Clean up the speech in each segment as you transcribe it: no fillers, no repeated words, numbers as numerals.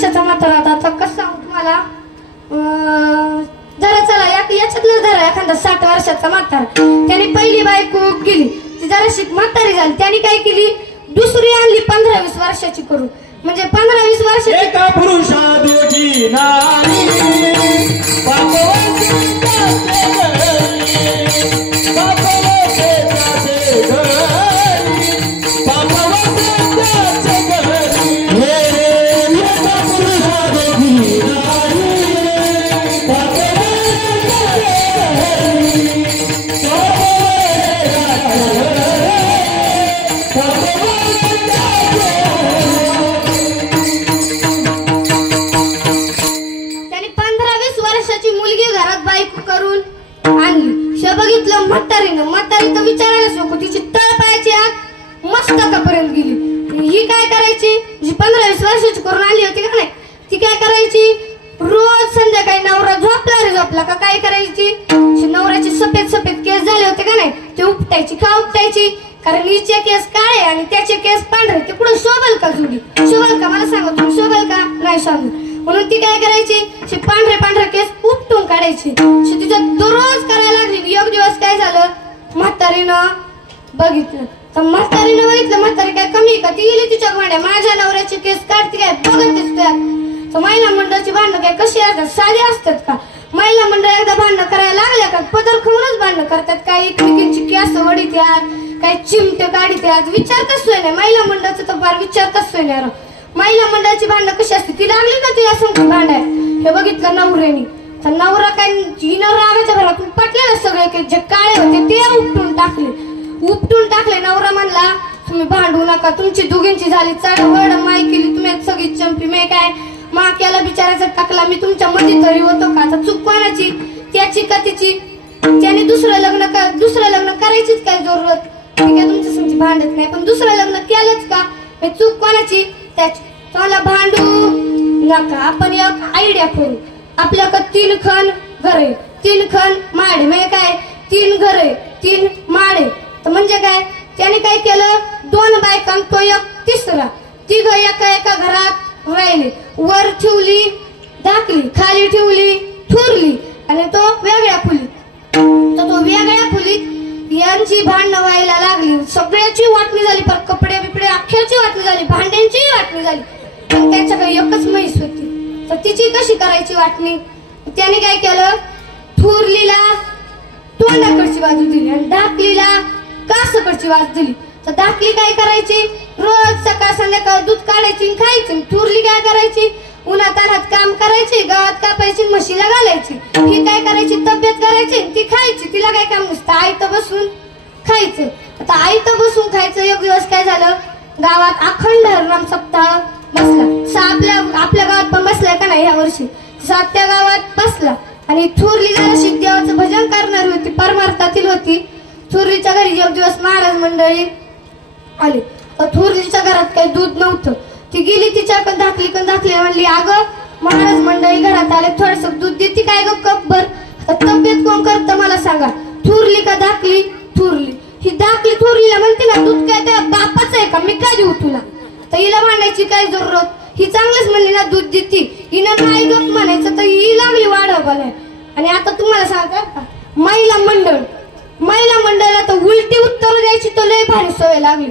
वर्षाचा म्हातारा होता. आता कसं सांगू तुम्हाला, जरा चला याच्यातलं जरा एखादा 60 वर्षाचा म्हातारा, त्याने पहिली बायको गेली, ती जराशी म्हातारी झाली, त्याने काय केली, दुसरी आणली 15-20 वर्षाची करून, म्हणजे 15-20 वर्षाची. एका पुरुषा दोघी नारी म्हातारी तर विचारायलाच नको, तिची तळपायाची आग मस्तकापर्यंत गेली. ही काय करायची, जी 15-20 वर्षाची करून आली होती का नाही, ती काय करायची, रोज संध्याकाळी नवरा झोपला का काय करायची, नवऱ्याचे सफेद केस झाले होते का नाही, ते उपटायची. का उपटायची, कारण हिचे केस काळे आणि त्याचे केस पांढरे, ते पुढे शोभल का जोडी, शोभल का मला सांगा, तुम्ही शोभल का नाही शोभल, म्हणून ती काय करायची, पांढरे केस उपटून काढायची. तिच्या दररोज करायला लागली. एक दिवस काय झालं, म्हातारीनं बघितलं, तर म्हातारीनं बघितलं, म्हातारी काय कमी का, ती गेली तिच्या भांड्या, माझ्या नवऱ्याचे केस काढते काय बघतेच त्या. तर महिला मंडळाची भांडणं काय कशी असतात, साधी असतात का, महिला मंडळ एकदा भांडणं करायला लागल्या का पदर खाऊनच भांडणं करतात, काही एकमेकींची केस वडीत्यात, काही चिमटे काढीत्यात, विचार कसोय नाही. महिला मंडळाचा तर फार विचार कसोय नाही. महिला मंडळाची भांडणं कशी असते, ती लागली ना ती असं भांडाय, हे बघितलं नवऱ्यानी, तर नवरा काय हिनं रागाच्या घरातून पटले ना सगळे जे काळे होते ते उपटून टाकले. नवरा म्हणला, तुम्ही भांडू नका, तुमची दोघींची झाली चढवड, माय केली तुम्ही सगळी चंपी, मी काय माक्याला बिचारायचा टाकला, मी तुमच्या मध्ये तरी होतो का, आता चूक कोणाची, त्याची का तिची, त्याने दुसरं लग्न करायचीच काय जरूरत, ठीक आहे तुमच्या समजी भांडत नाही, पण दुसरं लग्न केलंच का, चूक कोणाची त्याची. तुम्हाला भांडू नका, आपण एक आयडिया करू, आपल्याकडे 3 खण घरे 3 खण माडे, म्हणजे काय 3 घरे 3 माडे, तर म्हणजे काय, त्याने काय केलं, 2 बायकां तो एक तिसरा, तिघ एका घरात राहिले, वर ठेवली धाकली, खाली ठेवली थुरली, आणि तो वेगळ्या खोलीत. तर तो वेगळ्या खोलीत यांची भांडणं व्हायला लागली, सगळ्याची वाटणी झाली, पर कपडे बिपडे अख्ख्याची वाटणी झाली, भांड्यांचीही वाटणी झाली, पण त्यांच्याकडे एकच म्हैस होती, तर तिची कशी करायची वाटणी. त्याने काय केलं, थुरलीला तोंडाकडची बाजू दिली आणि धाकलीला कासकडची बाजू दिली. तर धाकली काय करायची, रोज सकाळ संध्याकाळ दूध काढायची खायची, थुरली काय करायची, उन्हातान्हात काम करायची, गावात कापायची, म्हशीला घालायची, ही काय करायची, तब्येत करायची, ती खायची, तिला काय काम नसतं, आयतं बसून खायचं. आता आयतं बसून खायचं. एक दिवस काय झालं, गावात अखंड हरिनाम सप्ताह बसला, आपल्या गावात पण बसलाय का नाही, ह्या वर्षी 7 गावात बसला, आणि थुरली जराशी देवाचं भजन करणारी होती, परमार्थातील होती. थुरलीच्या घरी एक दिवस महाराज मंडळी आली, थुरलीच्या घरात काही दूध नव्हतं, ती गेली तिच्याकडे धाकली म्हणली, अगं महाराज मंडळी घरात आले, थोडस दूध देते काय ग कपभर, तब्येत कोण करतं मला सांगा, थुरली का धाकली, थुरली. ही धाकली थुरलीला म्हणते ना, दूध काय त्या बापाचं आहे का, मी काय देऊ तुला, तर हिला मांडायची काय जरूरत, ही चांगलंच म्हणली ना दूध देते, हिनं नाही गप म्हणायचं, तर ही लागली वाढवलं. आणि आता तुम्हाला सांगा, महिला मंडळाला तर उलटी उत्तर द्यायची तर लय भारी सवय लागली.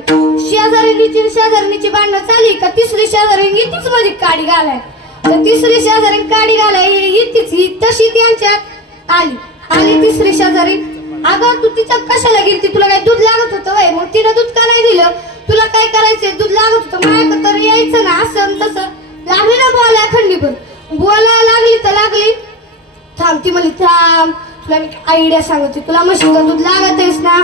शेजारणीची भांडणं चालली का तिसरी शेजारी तीच मध्ये काडी घालाय, तर तिसरी शेजारी काडी घालाय येतीच, ही तशी त्यांच्यात आली तिसरी शेजारी, अगं तू तिच्या कशाला गेली, तुला काय दूध लागत होतं वय, मग तिनं दूध का नाही दिलं, तुला काय करायचंय, दूध लागत होतं माझ्याकडे तर यायचं ना, असं तसं लागली ना बोलाय, खंडीभर बोलायला लागली तर लागली. थांब, ती म्हणली थांब, तुला मी आयडिया सांगते, तुला म्हशीचं दूध लागत आहेस ना,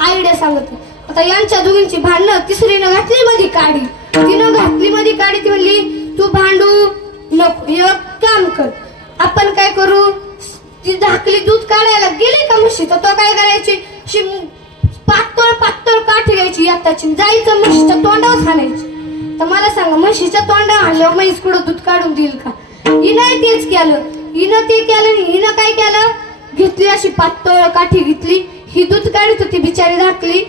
आयडिया सांगते. आता यांच्या दोघींची भांडणं, तिसरीनं घातली मध्ये काडी, तिनं घातली मध्ये काडी, ती म्हणली तू भांडू नको, एक काम कर, आपण काय करू, ती धाकली दूध काढायला गेली का म्हशी, तर तो काय करायची, पातळ काठी घ्यायची याताची, जायचं म्हशीच्या तोंडावर हाणायची. तर मला सांगा, म्हशीच्या तोंडावर हाणल्यावर म्हैस कुठं दूध काढून देईल का, हिनं तेच केलं, हिनं काय केलं, घेतली अशी पातळ काठी घेतली, ही दूध काढत होती बिचारी धाकली,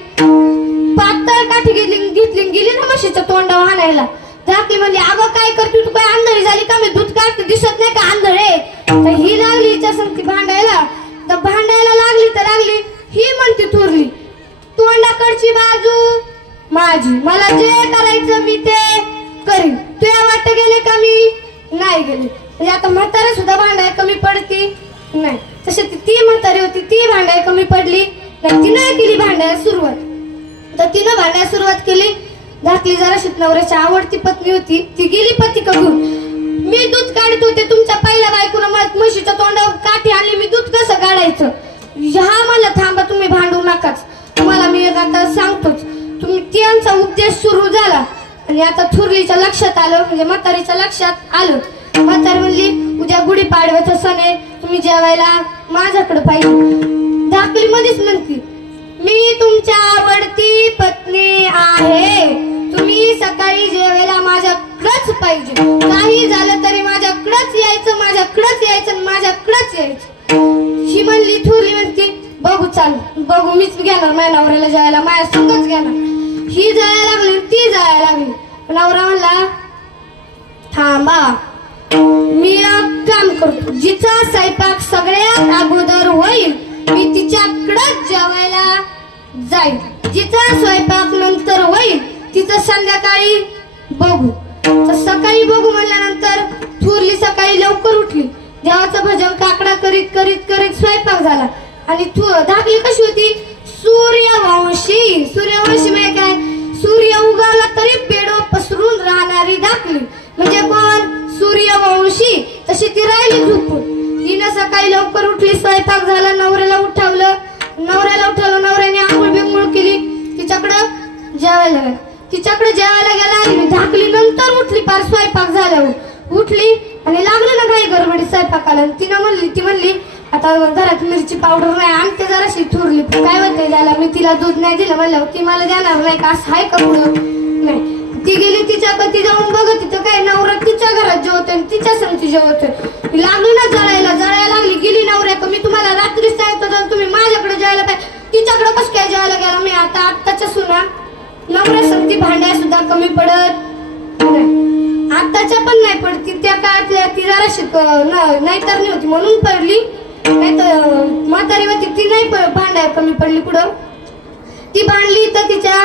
पातळ काठी घेतली गेली ना म्हशीच्या तोंडावर हाणायला. धाकली म्हणजे अगं काय करते तू, काय अंधारी तर ही लागली हिच्या संगती भांडायला. तर भांडायला लागली तर लागली. ही म्हणते थोरली, तोंडाकडची बाजू माझी, मला जे करायचं मी ते करीन, तुया वाट गेले का मी नाही गेले. म्हणजे आता म्हातारा सुद्धा भांडाय कमी पडती नाही. तशी ती म्हातारी होती, ती भांडाय कमी पडली नाही. तिनं केली भांडायला सुरुवात. तर तिनं भांडायला सुरुवात केली. धाकली जरा नवऱ्याची आवडती पत्नी होती, ती गेली पतीकडून. मी दूध काढत होते, तुमच्या पहिल्या बायकोनं मला म्हशीच्या तोंडावर काठी आणली, मी दूध कसं काढायचं. ह्या मला थांबा, तुम्ही भांडू नकाच, तुम्हाला मी आता सांगतोच. तुम्ही त्यांचा उपदेश सुरू झाला आणि आता थुरलीच्या लक्षात आलं, म्हणजे म्हातारीच्या लक्षात आलं. म्हातारी म्हणली, उद्या गुढीपाडव्याचा सण आहे, तुम्ही जेवायला माझ्याकडे पाहिजे. धाकली मध्येच म्हणती, मी तुमच्या आवडती पत्नी आहे, तुम्ही सकाळी जेवायला माझ्याकडेच पाहिजे, काही झालं तरी माझ्याकडेच यायचं, माझ्याकडेच यायचं, माझ्याकडेच यायचं. ही म्हणली, थुरली म्हणती, बघू चाल, बघू, मीच घेणार माझ्या नवऱ्याला जेवायला, माझ्या संगच घेणार. ही जायला लागली, ती जायला लागली. नवरा म्हणला, थांबा, मी एक काम करतो, जिचा स्वयंपाक सगळ्यात अगोदर होईल मी तिच्याकडेच जेवायला जाईल, जिचा स्वयंपाक नंतर होईल तिचं संध्याकाळी बघू. तर सकाळी बघू म्हणल्यानंतर थुरली सकाळी लवकर उठली, देवाचं भजन काकडा करीत करीत करीत स्वयंपाक झाला. आणि धाकली कशी होती, सूर्यवंशी. सूर्यवंशी म्हणजे काय, सूर्य उगवला तरी पेडो पसरून राहणारी धाकली, म्हणजे कोण, सूर्यवंशी. तशी ती राहिली झोपून. हिनं सकाळी लवकर उठली, स्वयंपाक झाला, नवऱ्याला उठवलं, नवऱ्याने आंघोळ बिंघोळ केली, तिच्याकडं जेवायला गेला. तिच्याकडे जेवायला गेला आणि धाकली नंतर उठली, पार स्वयंपाक झाल्यावर उठली आणि लागली ना काही गडबडीत स्वयंपाकाला. ती म्हणली आता घरात मिरची पावडर नाही, आणते जराशी. थुरली, काय होतंय त्याला, मी तिला दूध नाही दिलं म्हणल्यावर ती मला देणार नाही का, असं आहे का पुढं नाही. ती गेली तिच्या कधी जाऊन बघत, तिथं काय नवरा तिच्या घरात जेवतोय आणि तिच्या संगती जेवतोय. लागली ना जळायला लागली. गेली नवऱ्या, मी तुम्हाला रात्री सांगतो तुम्ही माझ्याकडे जेवायला पाहिजे, तिच्याकडे कसं काय जेवायला गेला. मी आताच्या सुना नवऱ्या संगती भांड्या सुद्धा कमी पडत नाही, आताच्या पण नाही पडती. त्या काळातल्या ती जरा नाहीतर होती म्हणून पडली, नाही तर म्हातारी होती ती नाही भांड्या कमी पडली. पुढं ती भांडली तर तिच्या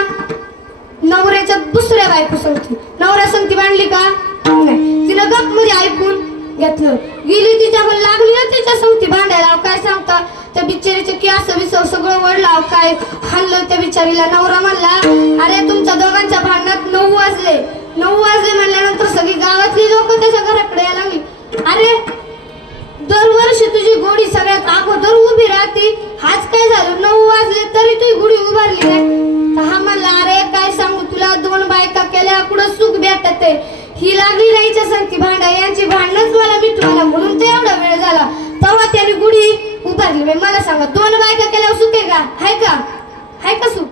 नवऱ्याच्या दुसऱ्या बायको संगती, नवऱ्या संगती भांडली का नाही, तिनं गप मध्ये ऐकून घेतलं. गेली तिच्यावर लागली ना तिच्या संगती भांडायला. काय सांगता, त्या बिचारीचे केस बिसव सगळं वडला, काय हाणलं त्या बिचारीला. नवरा म्हणला, अरे तुमच्या दोघांच्या भांडणात 9 वाजले म्हणल्यानंतर सगळी गावातली लोक त्याच्या घराकडे यायला लागली. अरे दरवर्षी तुझी गोडी सगळ्यात अगोदर उभी राहते, आज काय झालं, 9 वाजले तरी तुझी गुढी उभारली नाही. हा म्हणला, अरे काय सांगू तुला, 2 बायका केल्या कुठं सुख भेटत आहे. ही लागली राहायच्या संगती भांडा, यांची भांडणच मला मिटू मला, म्हणून ते एवढा वेळ झाला. तेव्हा त्याने गुढी उभारली. मला सांगा, 2 बायका केल्यावर सुख आहे का, हाय का सुख.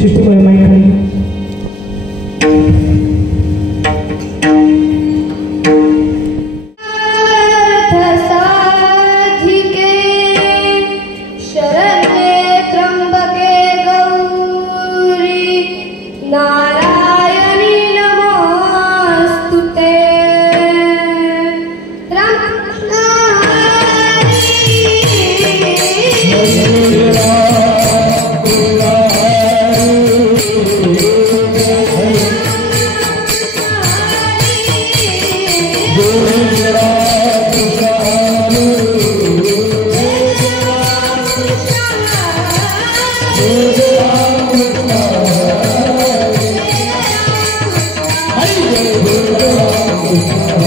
शिष्टमय माईक Viఠोबा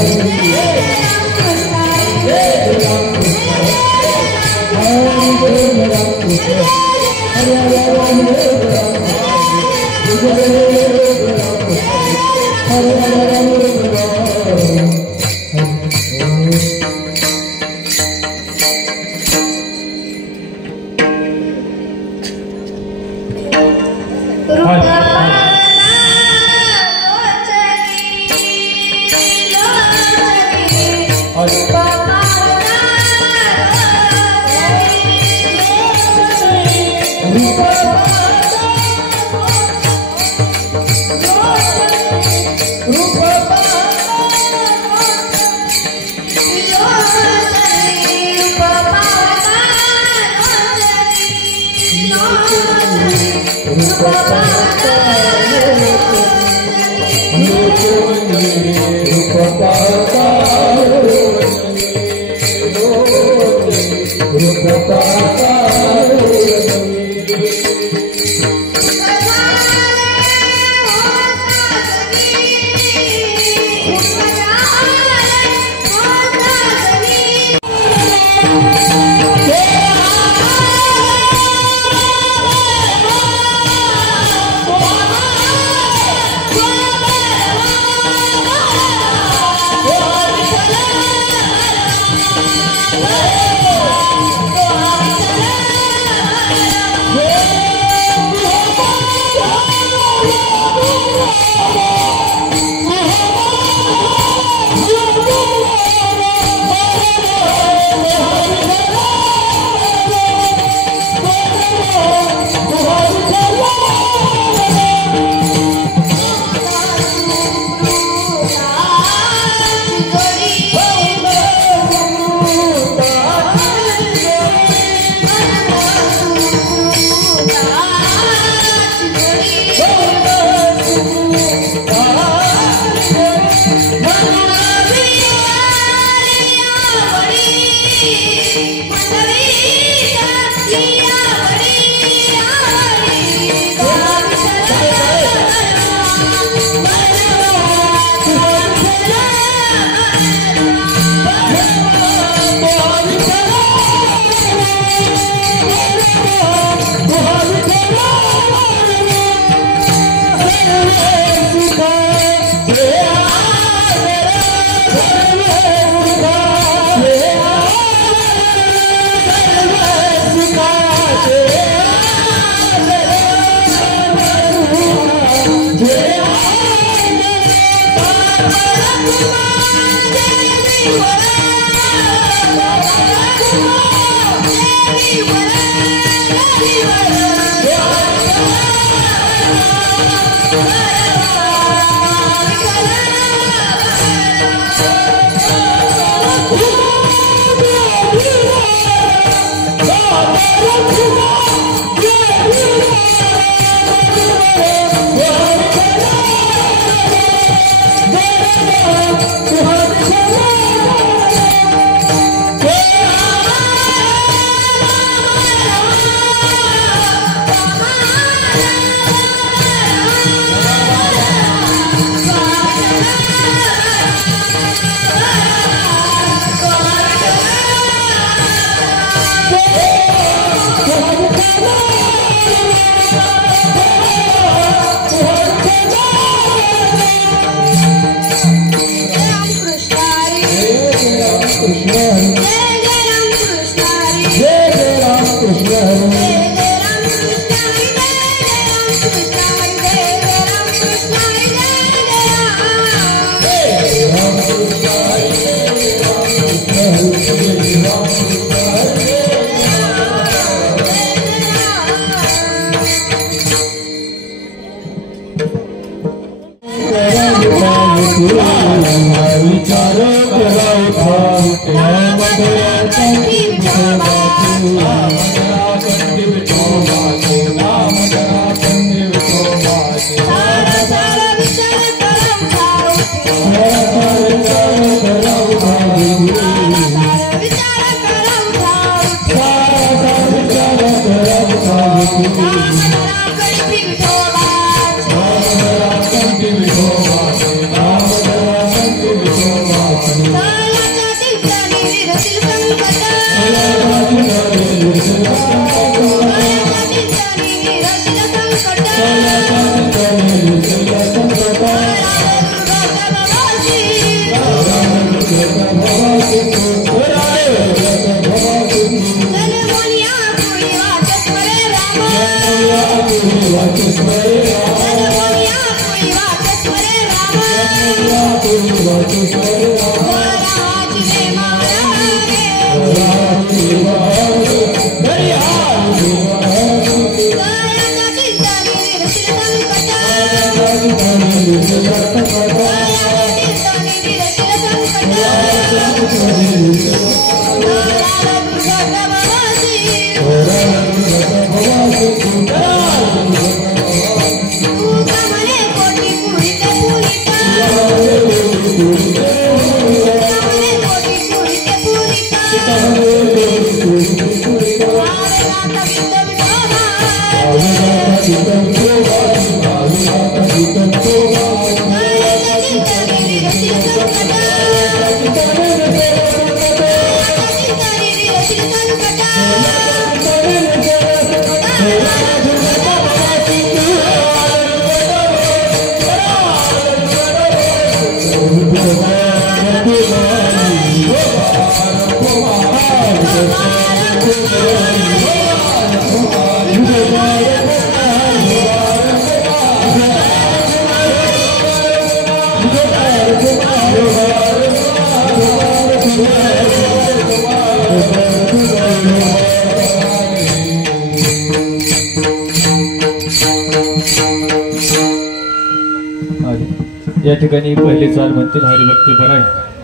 या ठिकाणी पहिले चाल म्हणतील हरिभक्त पराय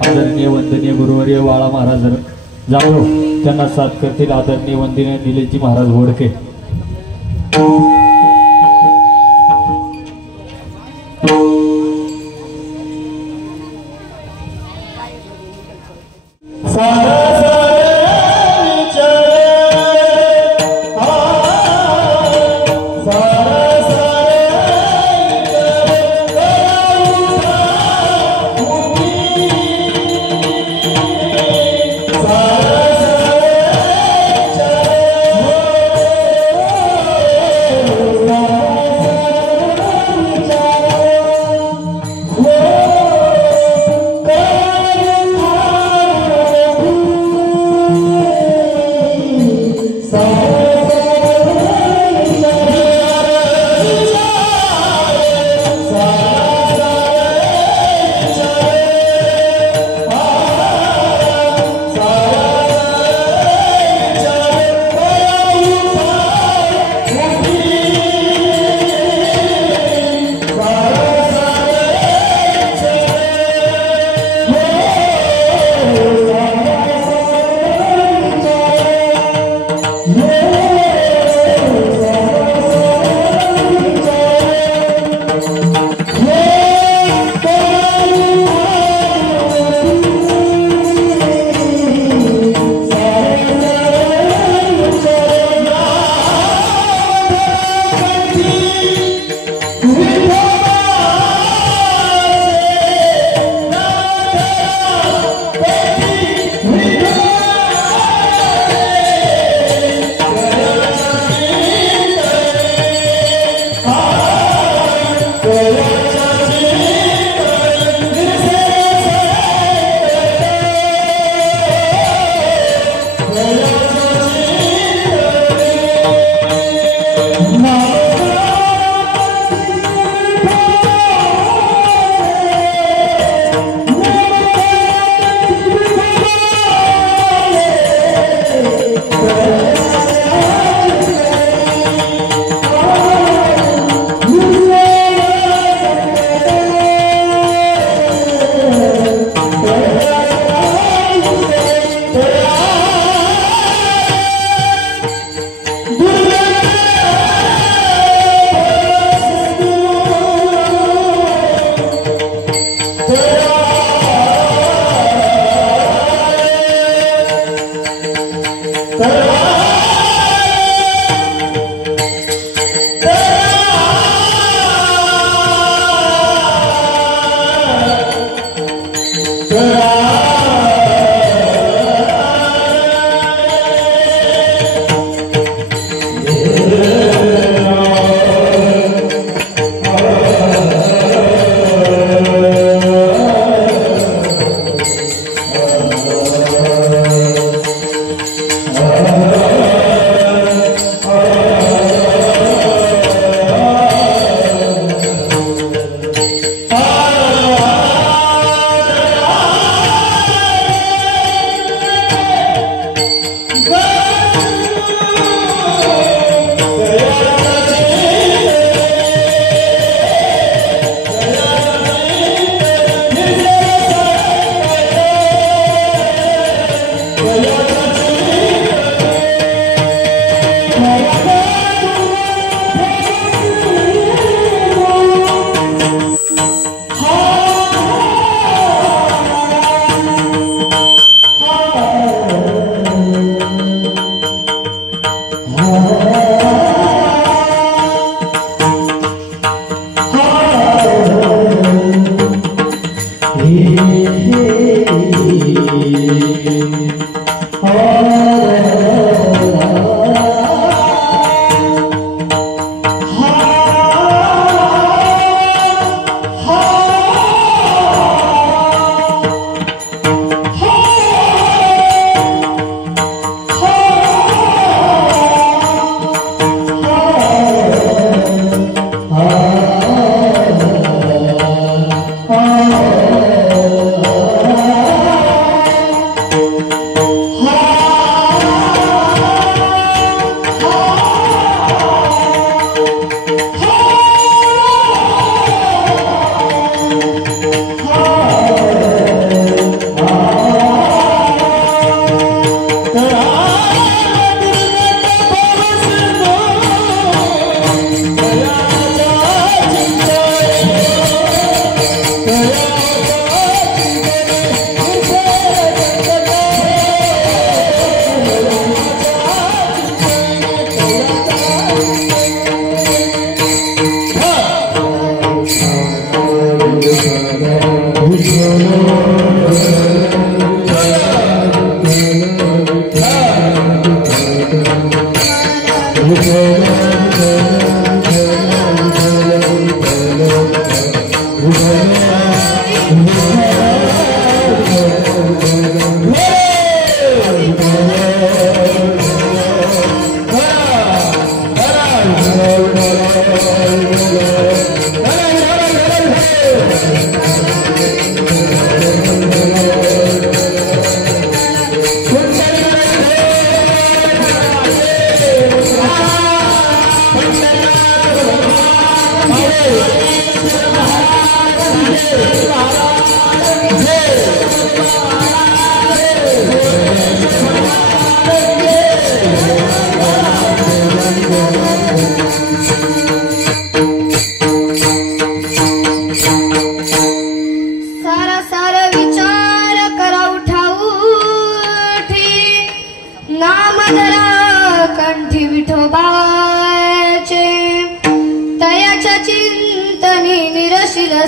आदरणीय वंदनीय गुरुवर्य वाळा महाराज जाधव त्यांना साथ करतील आदरणीय वंदनीय निलेजी महाराज वडके.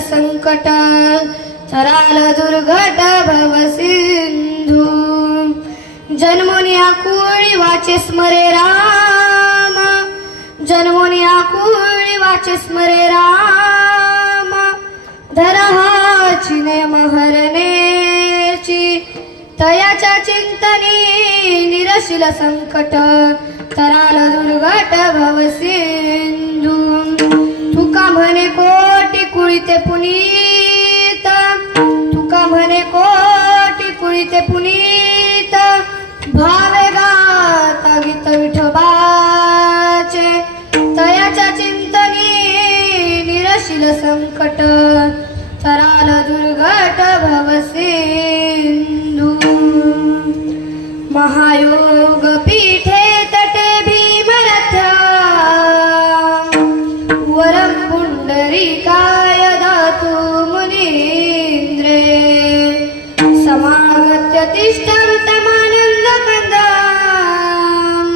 संकट चराल दुर्घट भव सिंधू जन्मोनी आकुळी वाचे स्मरे राम जन्मोनी आकुळी वाचे स्मरे राम धरहाची नेम हरणेची तयाच्या चिंतनी निरशिल संकट तराल दुर्घट भव सिंधू तुका म्हणे कोटी कुळीते पुनीत तुका म्हणे कोटी कुळीते पुनीत भावे गाता गीत विठोबाचे तयाच्या चिंतनी निरशिल संकट तराल दुर्घट भव सिंधू महायोग पीठे तटे भीमरथ्या वरं पुंडरीकाय दातु मुनीन्द्रे समागत्य तिष्ठन्तमानन्दकन्दं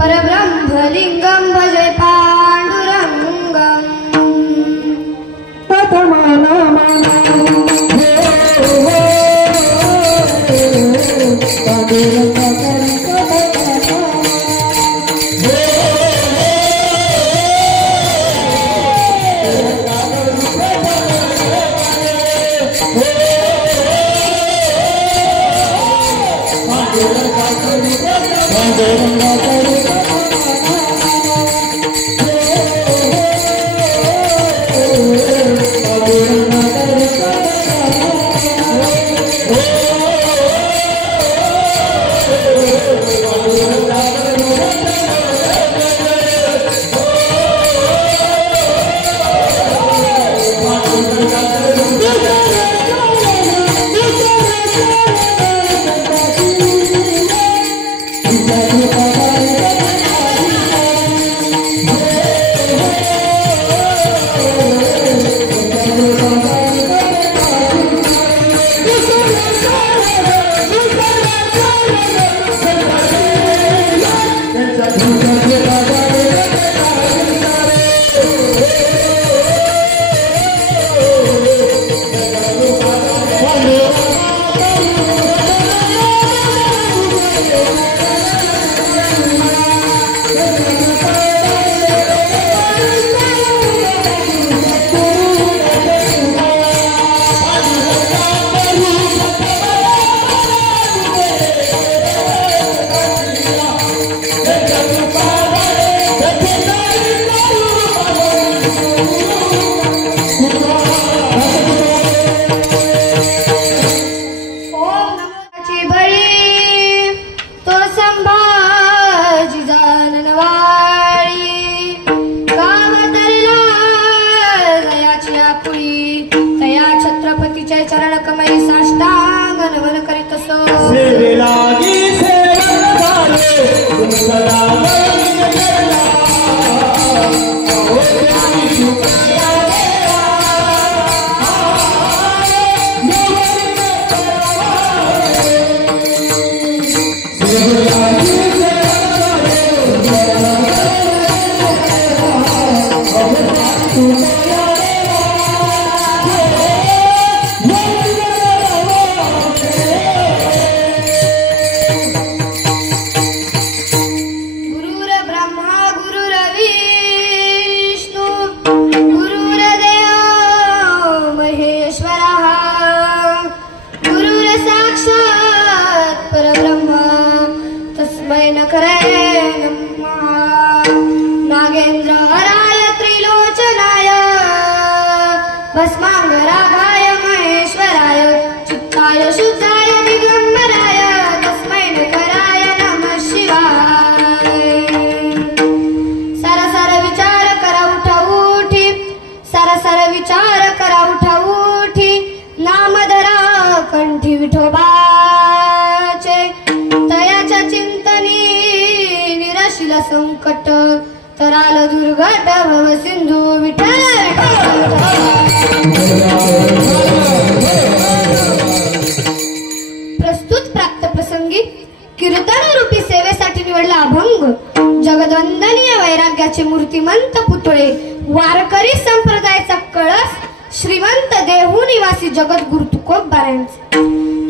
परब्रह्मलिङ्गं भजे पाण्डुरङ्गम् Thank you. चरणी साष्टांग नमन करीत असो. सेवेलागी सेवन झाले तुमचा वैद्य केला. भस्मांगरागाय महेश्वराय चित्ताय शुद्धाय दिगंबराय तस्मै नकराय नमः शिवाय. सारा सारा विचार करा उठा उठी, सारा सारा विचार करा उठा उठी, नाम धरा कंठी विठोबाचे. तयाच्या चिंतनी निरशिल संकट, तराल दुर्घट भव सिंधू विठ्ठल. प्रस्तुत प्राप्त प्रसंगी कीर्तन रूपी सेवेसाठी निवडला अभंग जगदवंदनीय वैराग्याचे मूर्तिमंत पुतळे, वारकरी संप्रदायाचा कळस, श्रीमंत देहू निवासी जगद्गुरु तुकोबारायांचे.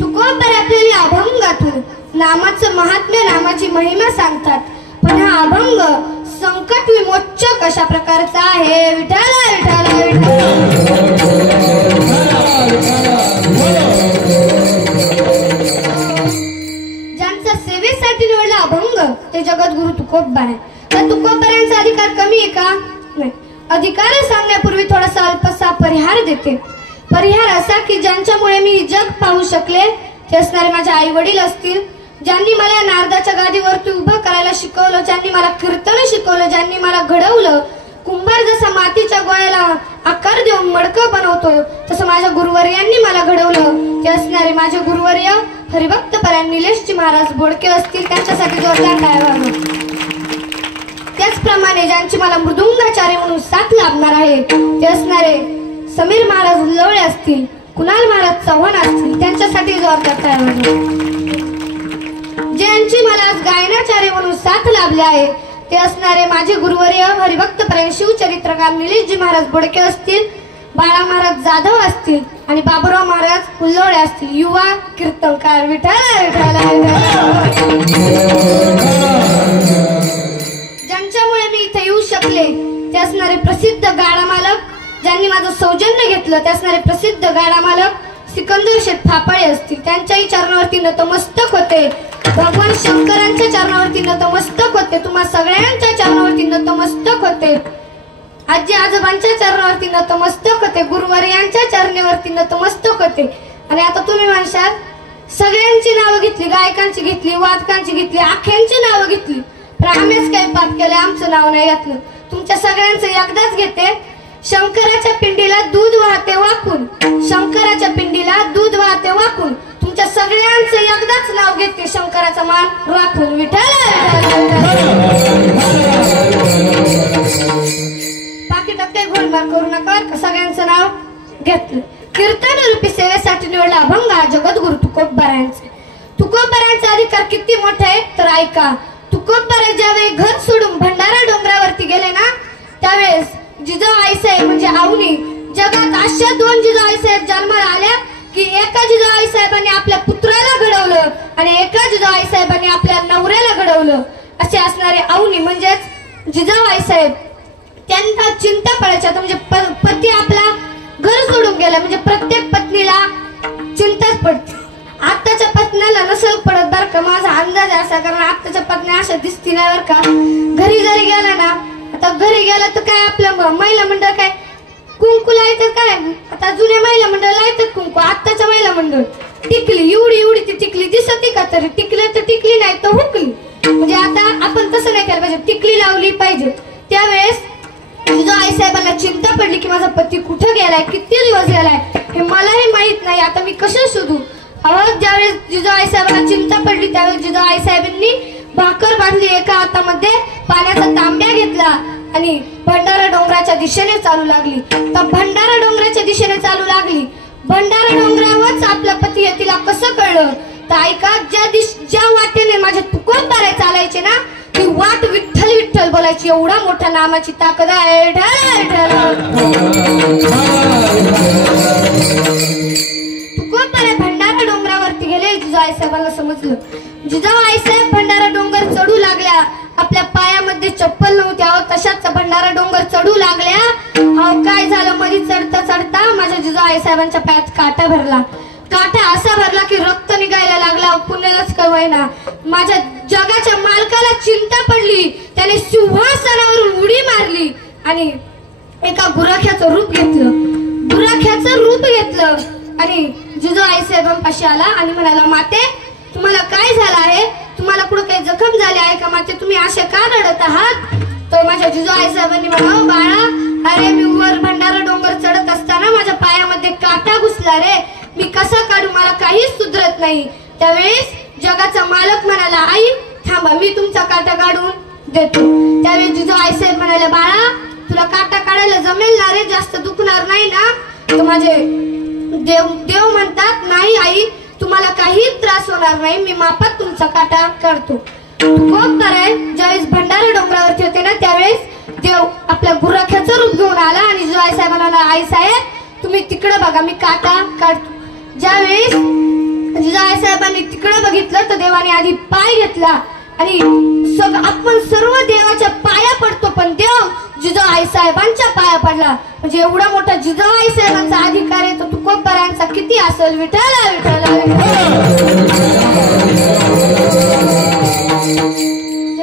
तुकोबार आपल्याला अभंगातून नामाचं महात्म्य, नामाची महिमा सांगतात. पण हा अभंग संकट विमोचक अशा प्रकारचा आहे. विठ्ठल विठ्ठल विठ्ठल. ज्यांचा सेवेसाठी निवडला अभंग ते जगद्गुरु तुकोबार आहे. तर तुकोबारांचा अधिकार कमी आहे का? नाही. अधिकार सांगण्यापूर्वी थोडासा अल्पसा परिहार देते. परिहार असा की ज्यांच्यामुळे मी जग पाहू शकले ते असणारे माझे आई वडील असतील, ज्यांनी मला नारदाच्या गादीवरती उभं करायला शिकवलं, ज्यांनी मला कीर्तन शिकवलं, ज्यांनी मला घडवलं. कुंभार जसा मातीच्या गोळ्याला आकार देऊन मडकं बनवतो तसं माझ्या गुरुवर्यांनी मला घडवलं. ते असणारे माझे गुरुवर्य हरिभक्त परायण निलेशजी महाराज बोडके असतील, त्यांच्यासाठी जोरदार टाळ्या वाजवा. त्याचप्रमाणे ज्यांची मला मृदुंगाचार्य म्हणून साथ लाभणार आहे ते असणारे समीर महाराज हुल्लवळे असतील, कुणाल महाराज चव्हाण असतील, त्यांच्यासाठी जोरदार टाळ्या वाजवा. ज्यांची मला आज गायनाचार्य म्हणून साथ लाभले आहे ते असणारे माझे गुरुवर्य हरिभक्त परायण शिवचरित्रकार निलेशजी महाराज बोडके असतील, बाळा महाराज जाधव असतील आणि बाबुराव महाराज हुल्लवळे असतील. युवा कीर्तनकार विठ्ठल विठ्ठल विठ्ठल. ज्यांच्यामुळे मी इथे येऊ शकले ते असणारे प्रसिद्ध गाडा मालक, ज्यांनी माझं सौजन्य घेतलं ते असणारे प्रसिद्ध गाडा मालक सिकंदर शेठ फापाळे असतील, त्यांच्याही चरणावरती नतमस्तक होते. भगवान शंकरांच्या चरणावरती नतमस्तक होते. तुम्हा सगळ्यांच्या चरणावरती नतमस्तक होते. आजी आजोबांच्या चरणावरती नतमस्तक होते. गुरुवर्यांच्या चरणेवरती नतमस्तक होते. आणि आता तुम्ही म्हणशाल सगळ्यांची नावं घेतली, गायकांची घेतली, वादकांची घेतली, आख्यांची नावं घेतली, पण आम्हीच काही पाप केले, आमचं नाव नाही घेतलं. तुमच्या सगळ्यांचं एकदाच घेते. शंकराच्या पिंडीला दूध वाहते वाकून, शंकराच्या पिंडीला दूध वाहते वाकून, तुमच्या सगळ्यांचं एकदाच नाव घेते, शंकराचा मान राखून. विठ्ठल. पाकिटात काही घोळमार करू नका, सगळ्यांचं नाव घेतलं. कीर्तन रूपी सेवेसाठी निवडला अभंग जगद्गुरु तुकोबारायांचे. तुकोबारायांचा अधिकार किती मोठा आहे तर ऐका. तुकोबारा ज्यावेळी घर सोडून भंडारा डोंगरावरती गेले ना, त्यावेळेस जिजाऊ आईसाहेब म्हणजे आऊनी, जगात अशा दोन जिजाऊ आईसाहेब जन्माला आल्या की एका जिजाऊ आईसाहेबांनी आपल्या पुत्राला घडवलं आणि एका जिजाऊ आईसाहेबांनी आपल्या नवऱ्याला घडवलं. असे असणारे आऊनी म्हणजेच जिजाऊ आईसाहेब, त्यांना चिंता पडायच्या. म्हणजे पती आपला घर सोडून गेला म्हणजे प्रत्येक पत्नीला चिंताच पडते. आत्ताच्या पत्नीला नसेल पडत बर का, माझा अंदाज असा, कारण आत्ताच्या पत्नी अशा दिसती नाही बर का. घरी जरी गेला ना, आता घरी गेला तर काय आपलं महिला मंडळ काय कुंकू लायतात, काय आता जुन्या महिला मंडळ लायतात कुंकू, आत्ताच्या महिला मंडळ टिकली एवढी एवढी ती टिकली दिसते का तरी, टिकलं तर टिकली नाही तर हुकली. म्हणजे आता आपण तसं नाही केलं पाहिजे, टिकली लावली पाहिजे. त्यावेळेस जिजाऊ आईसाहेबांना चिंता पडली की माझा पती कुठं गेलाय, किती दिवस गेलाय. हे मलाही माहित नाही. आता मी कसे शोधू? अहो, ज्यावेळेस जिजाऊ साहेबांना चिंता पडली त्यावेळेस जिजाऊ साहेबांनी भाकर बांधली, एका हातामध्ये पाण्याचा तांब्या घेतला आणि भंडारा डोंगराच्या दिशेने चालू लागली. तर भंडारा डोंगराच्या दिशेने चालू लागली. भंडारा डोंगरावरच आपला पती आहे तिला कसं कळलं? तर ऐका, ज्या वाटेने माझे तुकोबारे चालायचे ना ती वाट विठ्ठल विठ्ठल बोलायची. एवढा मोठा नामाची ताकद आहे. तुकोबारे भंडारा डोंगरावरती गेले. जिजाऊ साहेबांना समजलं. जिजाऊ साहेब भंडारा डोंगर चढू लागल्या. आपल्या पायामध्ये चप्पल नव्हत्या, तशाच भंडारा डोंगर चढू लागल्या. काय झालं, मध्ये चढता चढता माझ्या जिजाऊ साहेबांच्या पायात काटा भरला. काटा असा भरला की रक्त निघायला लागला. पुण्यालाच कळवायना. माझ्या जगाच्या मालकाला चिंता पडली. त्याने सिंहासनावरून उडी मारली आणि एका गुराख्याचं रूप घेतलं. गुराख्याचं रूप घेतलं आणि जिजाऊ साहेबांपाशी आला आणि म्हणाला, माते तुम्हाला काय झालं आहे? तुम्हाला कुठं काही जखम झाली आहे का माते? तुम्ही असे का रडत आहात? तर माझ्या जिजाऊ साहेबांनी म्हणावं, बाळा अरे मी वर भंडारा डोंगर चढत असताना माझ्या पायामध्ये काटा घुसला रे. मी कसा काढू? मला काहीच सुधरत नाही. त्यावेळेस जगाचा मालक म्हणाला, आई थांबा मी तुमचा काटा काढून देतो. त्यावेळेस जिजाऊ साहेब म्हणाले, बाळा तुला काटा काढायला जमेल ना रे? जास्त दुखणार नाही ना? तर माझे देव म्हणतात, नाही आई तुम्हाला काहीच त्रास होणार नाही. मी मापात तुमचा काटा काढतो. खूप आहे. ज्यावेळेस भंडारा डोंगरावरती होते ना त्यावेळेस देव आपल्या गुराख्याचं रूप घेऊन आला आणि जिजाऊ साहेबांना, आई साहेब तुम्ही तिकडे बघा मी काटा काढतो. ज्यावेळेस जिजाऊ साहेबांनी तिकडे बघितलं तर देवाने आधी पाय घेतला आणि आपण सर्व देवाच्या पाया पडतो पण देव जिजाऊ साहेबांच्या पाया पडला. म्हणजे एवढा मोठा जिजाऊ साहेबांचा अधिकार आहे तो तुकोबारांचा किती असेल? विठ्ठला विठ्ठला.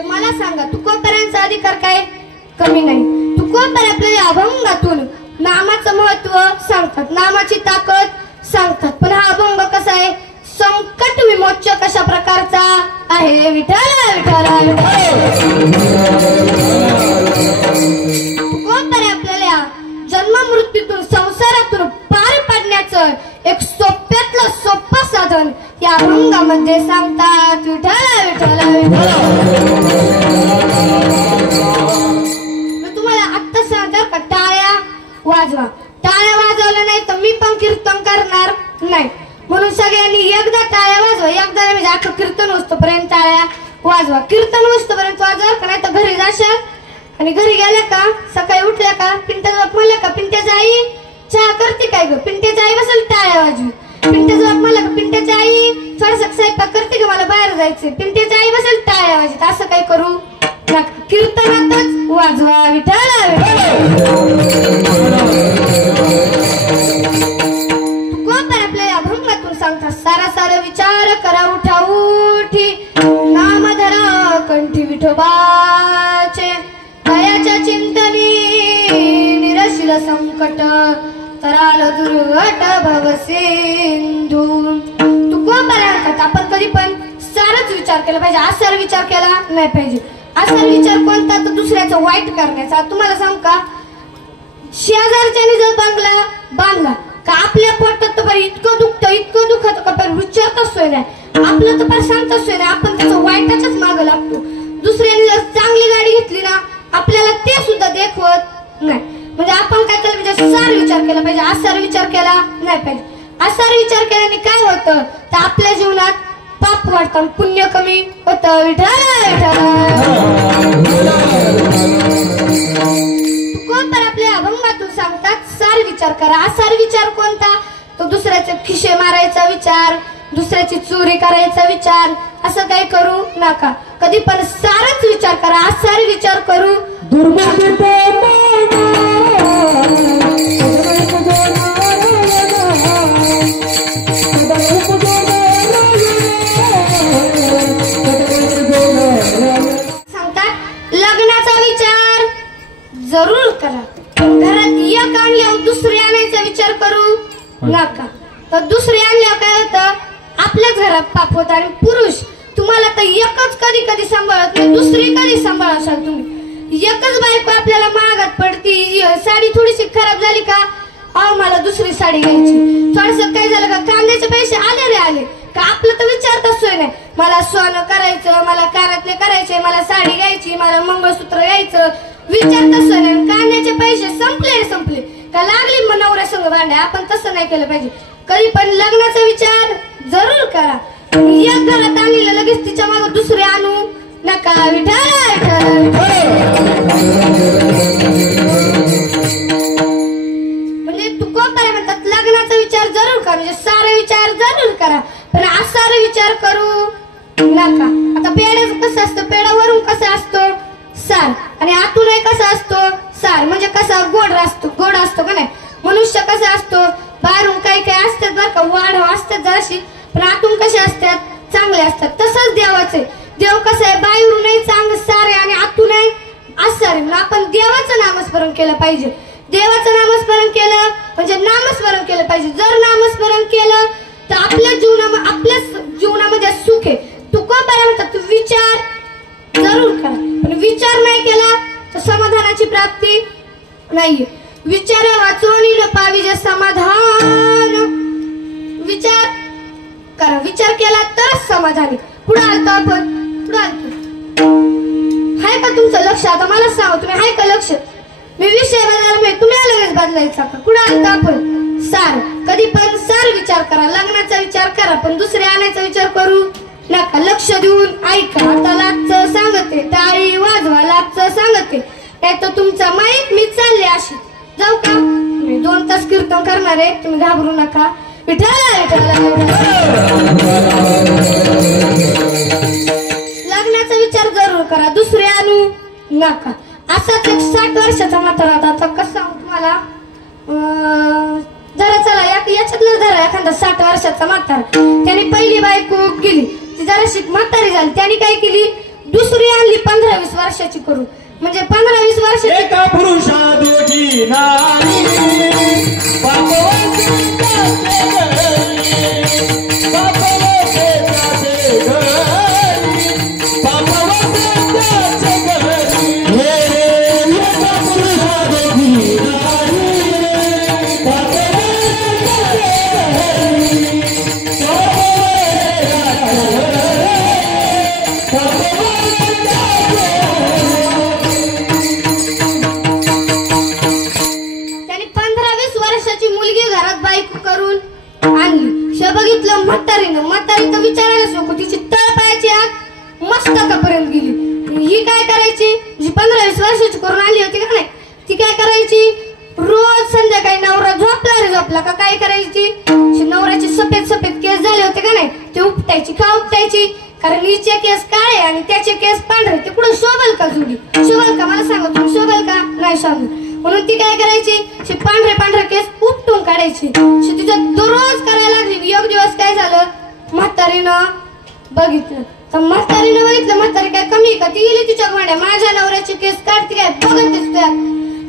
मला सांगा तुकोबारांचा अधिकार काय कमी नाही? तुकोबार आपल्याला अभंगातून नामाचं महत्व सांगतात, नामाची ताकद सांगतात. पण हा अभंग कसा आहे? संकट विमोचक अशा प्रकारचा आहे. विठ्ठला विठ्ठला. तुकोबार आपल्याला जन्म मृत्यूतून संसारातून पार पाडण्याचं एक सोप्यातलं सोपं साधन या अभंगामध्ये सांगतात. विठ्ठला विठ्ठला विठ्ठला. मी तुम्हाला आत्ता सांगणार का टाळ्या वाजवा. टाळ्या वाजवल्या नाही तर मी पण कीर्तन करणार नाही. म्हणून सगळ्यांनी एकदा टाळ्या वाजवा. एकदा म्हणजे अख्खं कीर्तन होतपर्यंत टाळ्या वाजवा. कीर्तन होतपर्यंत वाजवा का नाही तर घरी जाशाल आणि घरी गेल्या का सकाळी उठल्या का पिंट्याचा बाप म्हणलं का पिंट्याची आई चहा करते काय ग? पिंट्याची आई बसेल टाळ्या वाजवी. पिंट्याचा बाप म्हणलं का पिंट्याची आई थोडासा स्वयंपाक करते का मला बाहेर जायचंय? पिंट्याची आई बसेल टाळ्या वाजवीत. असं काही करू नका. कीर्तनातच वाजवा. विठ्ठला तुकोबार आपल्या अभंगातून सांगतात, सारा सारा विचार करा उठा उठी नाम धरा कंठी विठोबाचे दयाच्या चिंतनी निरशिल संकट तराल दुर्घट भवसिंधू. तुकोबार म्हणतात आपण कधी पण साराच विचार केला पाहिजे, असार विचार केला नाही पाहिजे. असार विचार कोणता? तर दुसऱ्याचं वाईट करण्याचा. तुम्हाला सांग का शेजारच्याने जर बंगला बांधला का आपल्या पोटात तर इतकं दुखतं इतकं दुखत का पण विचारताच सोय नाही. आपलं तर फार सांगताच सोय नाही. आपण त्याचं वाईटाच्याच मागं लागतो. दुसऱ्याने जर चांगली गाडी घेतली ना आपल्याला ते सुद्धा देखवत नाही. म्हणजे आपण काय केलं पाहिजे? सार विचार केला पाहिजे, असार विचार केला नाही पाहिजे. असार विचार केल्याने काय होतं तर आपल्या जीवनात पाप वाढतं पुण्य कमी होतं. विठ्ठला तुकोबार आपल्या अभंगातून सांगतात सार विचार करा. असार विचार कोणता? तो दुसऱ्याचे खिशे मारायचा विचार, दुसऱ्याची चोरी करायचा विचार असं काही करू नका. कधी पण सारच विचार करा, असार विचार करू सांगतात. लग्नाचा विचार जरूर करा पण घरात एक आणल्यावर दुसरी आणायचा विचार करू नका. तर दुसरी आणल्यावर काय होतं आपल्याच घरात पाप होत. आणि पुरुष तुम्हाला तर एकच कधी कधी सांभाळत नाही, दुसरी कधी सांभाळाल तुम्ही? एकच बायको आपल्याला महागात पडती. साडी थोडीशी खराब झाली का अहो मला दुसरी साडी घ्यायची. थोडस काय झालं का कांद्याचे पैसे आले रे आले का आपलं तर विचारताच सोय नाही. मला सोनं करायचं, मला कानातले करायचे, मला साडी घ्यायची, मला मंगळसूत्र घ्यायचं, विचारताच सोय नाही. कांद्याचे पैसे संपले का लागली मग नवऱ्या संग भांड्या. आपण तसं नाही केलं पाहिजे. कधी पण लग्नाचा विचार जरूर करा. एक घरात आणलेलं लगेच तिच्या मागे दुसरे आणू नका. म्हणजे तू कोपारे म्हणतात लग्नाचा विचार जरूर करा, म्हणजे सारे विचार जरूर करा, पण असा विचार करू नका. आता पेड्याचं कसं असतं, पेड्यावरून कसा असतो सार आणि आतूनही कसा असतो सार. म्हणजे कसा गोड असतो का नाही. मनुष्य कसा असतो बाहेरून काही काही असतात बरं का वाढ असतात जराशी, पण आतून कसे असतात चांगले असतात. तसंच देवाचे देव कसं आहे बाहेरूनही चांगलं सारे आणि आतूनही असारे. म्हणून आपण देवाचं नामस्मरण केलं पाहिजे. देवाचं नामस्मरण केलं म्हणजे नामस्मरण केलं पाहिजे. जर नामस्मरण केलं तर आपल्या जीवनामध्ये सुख आहे. तू कोण म्हणतात तू विचार जरूर करा, पण विचार नाही केला तर समाधानाची प्राप्ती नाहीये. विचार वाचवणी पाहिजे समाधान. विचार करा, विचार केला तरच समाधानी. पुढे आलतो आपण, पुढे आलतो. हाय का तुमचं लक्ष? आता मला सांगा तुम्ही हाय का लक्ष? मी विषय बदलायला तुम्ही लगेच बदलायचा का? पुढे आलतो आपण सार. कधी पण सार विचार करा, लग्नाचा विचार करा, पण दुसरे आणायचा विचार करू नका. लक्ष देऊन ऐका. आता लागचं सांगते, टाळी वाजवा, लागचं सांगते, नाही तर तुमचा माईक मी चालले अशी जाऊ का? मी 2 तास कीर्तन करणार आहे, तुम्ही घाबरू नका. लग्नाचा विचार जरूर करा, दुसरे आणू नका. असाच एक 60 वर्षाचा म्हातारा होता. आता कसं सांगू तुम्हाला, जरा चला याच्यातलं जरा एखादा 60 वर्षाचा म्हातारा, त्याने पहिली बायको गेली, ती जराशी म्हातारी झाली, त्याने काय केली दुसरी आणली 15-20 वर्षाची करून. म्हणजे 15-20 वर्षाची. एका पुरुषा दोघी नारी म्हातारी तर विचारायलाच नको, तिची तळपायाची आग मस्तकापर्यंत गेली. ही काय करायची जी 15-20 वर्षाची करून आली होती का नाही, ती काय करायची रोज संध्याकाळी नवरा झोपला का काय करायची, नवऱ्याचे सफेद केस झाले होते का नाही ते उपटायची. का उपटायची? कारण हिचे केस काळे आणि त्याचे केस पांढरे, ते पुढे शोभल का जोडी? शोभल का? मला सांगा तुम्ही शोभल का? नाही शोभल. म्हणून ती काय करायची पांढरे केस उपटून काढायची. तिचं दररोज करायला लागली. एक दिवस काय झालं, म्हातारीनं बघितलं. म्हातारी काय कमी का? ती गेली तिच्या भांड्या, माझ्या नवऱ्याचे केस काढते काय बघतेच त्या.